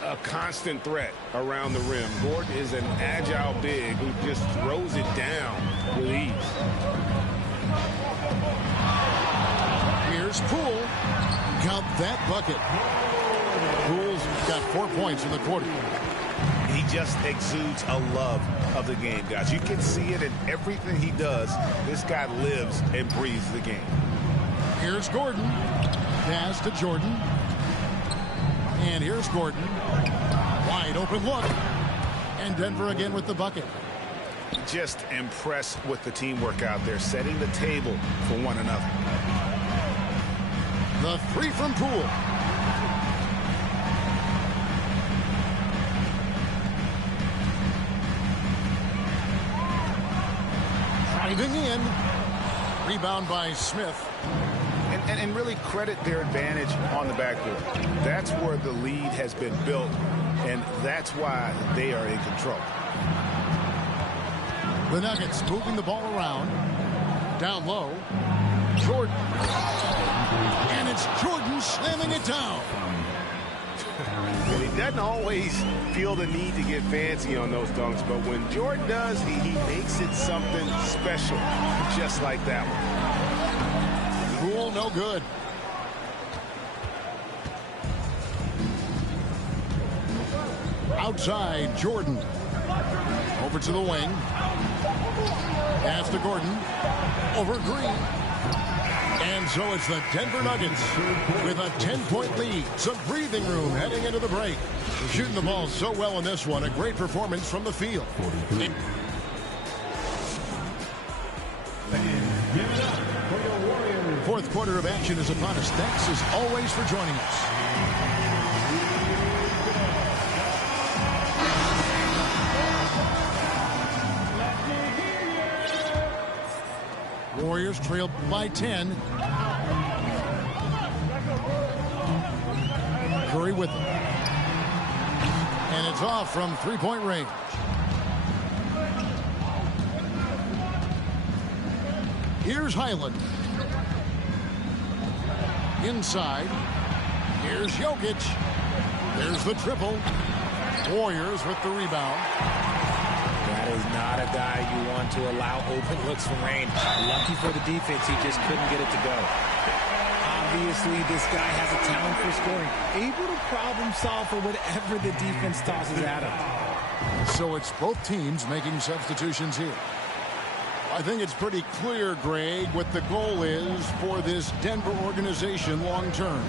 A constant threat around the rim. Gordon is an agile big who just throws it down with ease. Here's Poole. Count that bucket. Poole's got 4 points in the quarter. He just exudes a love of the game, guys. You can see it in everything he does. This guy lives and breathes the game. Here's Gordon. Pass to Jordan. And here's Gordon. Wide open look. And Denver again with the bucket. Just impressed with the teamwork out there, setting the table for one another. The 3 from Poole. Driving in. Rebound by Smith. And really credit their advantage on the backcourt. That's where the lead has been built, and that's why they are in control. The Nuggets moving the ball around. Down low. Jordan. And it's Jordan slamming it down. And he doesn't always feel the need to get fancy on those dunks, but when Jordan does, he makes it something special, just like that one. Poole, no good. Outside, Jordan. Over to the wing. Pass to Gordon. Over Green. And so it's the Denver Nuggets with a 10-point lead. Some breathing room heading into the break. Shooting the ball so well in this one. A great performance from the field. Fourth quarter of action is upon us. Thanks as always for joining us. Warriors trail by 10. Curry with it. And it's off from three-point range. Here's Highland. Inside. Here's Jokic. There's the triple. Warriors with the rebound. That is not a guy you want to allow open looks from range. Lucky for the defense, he just couldn't get it to go. Obviously, this guy has a talent for scoring. Able to problem solve for whatever the defense tosses at him. So it's both teams making substitutions here. I think it's pretty clear, Greg, what the goal is for this Denver organization long term.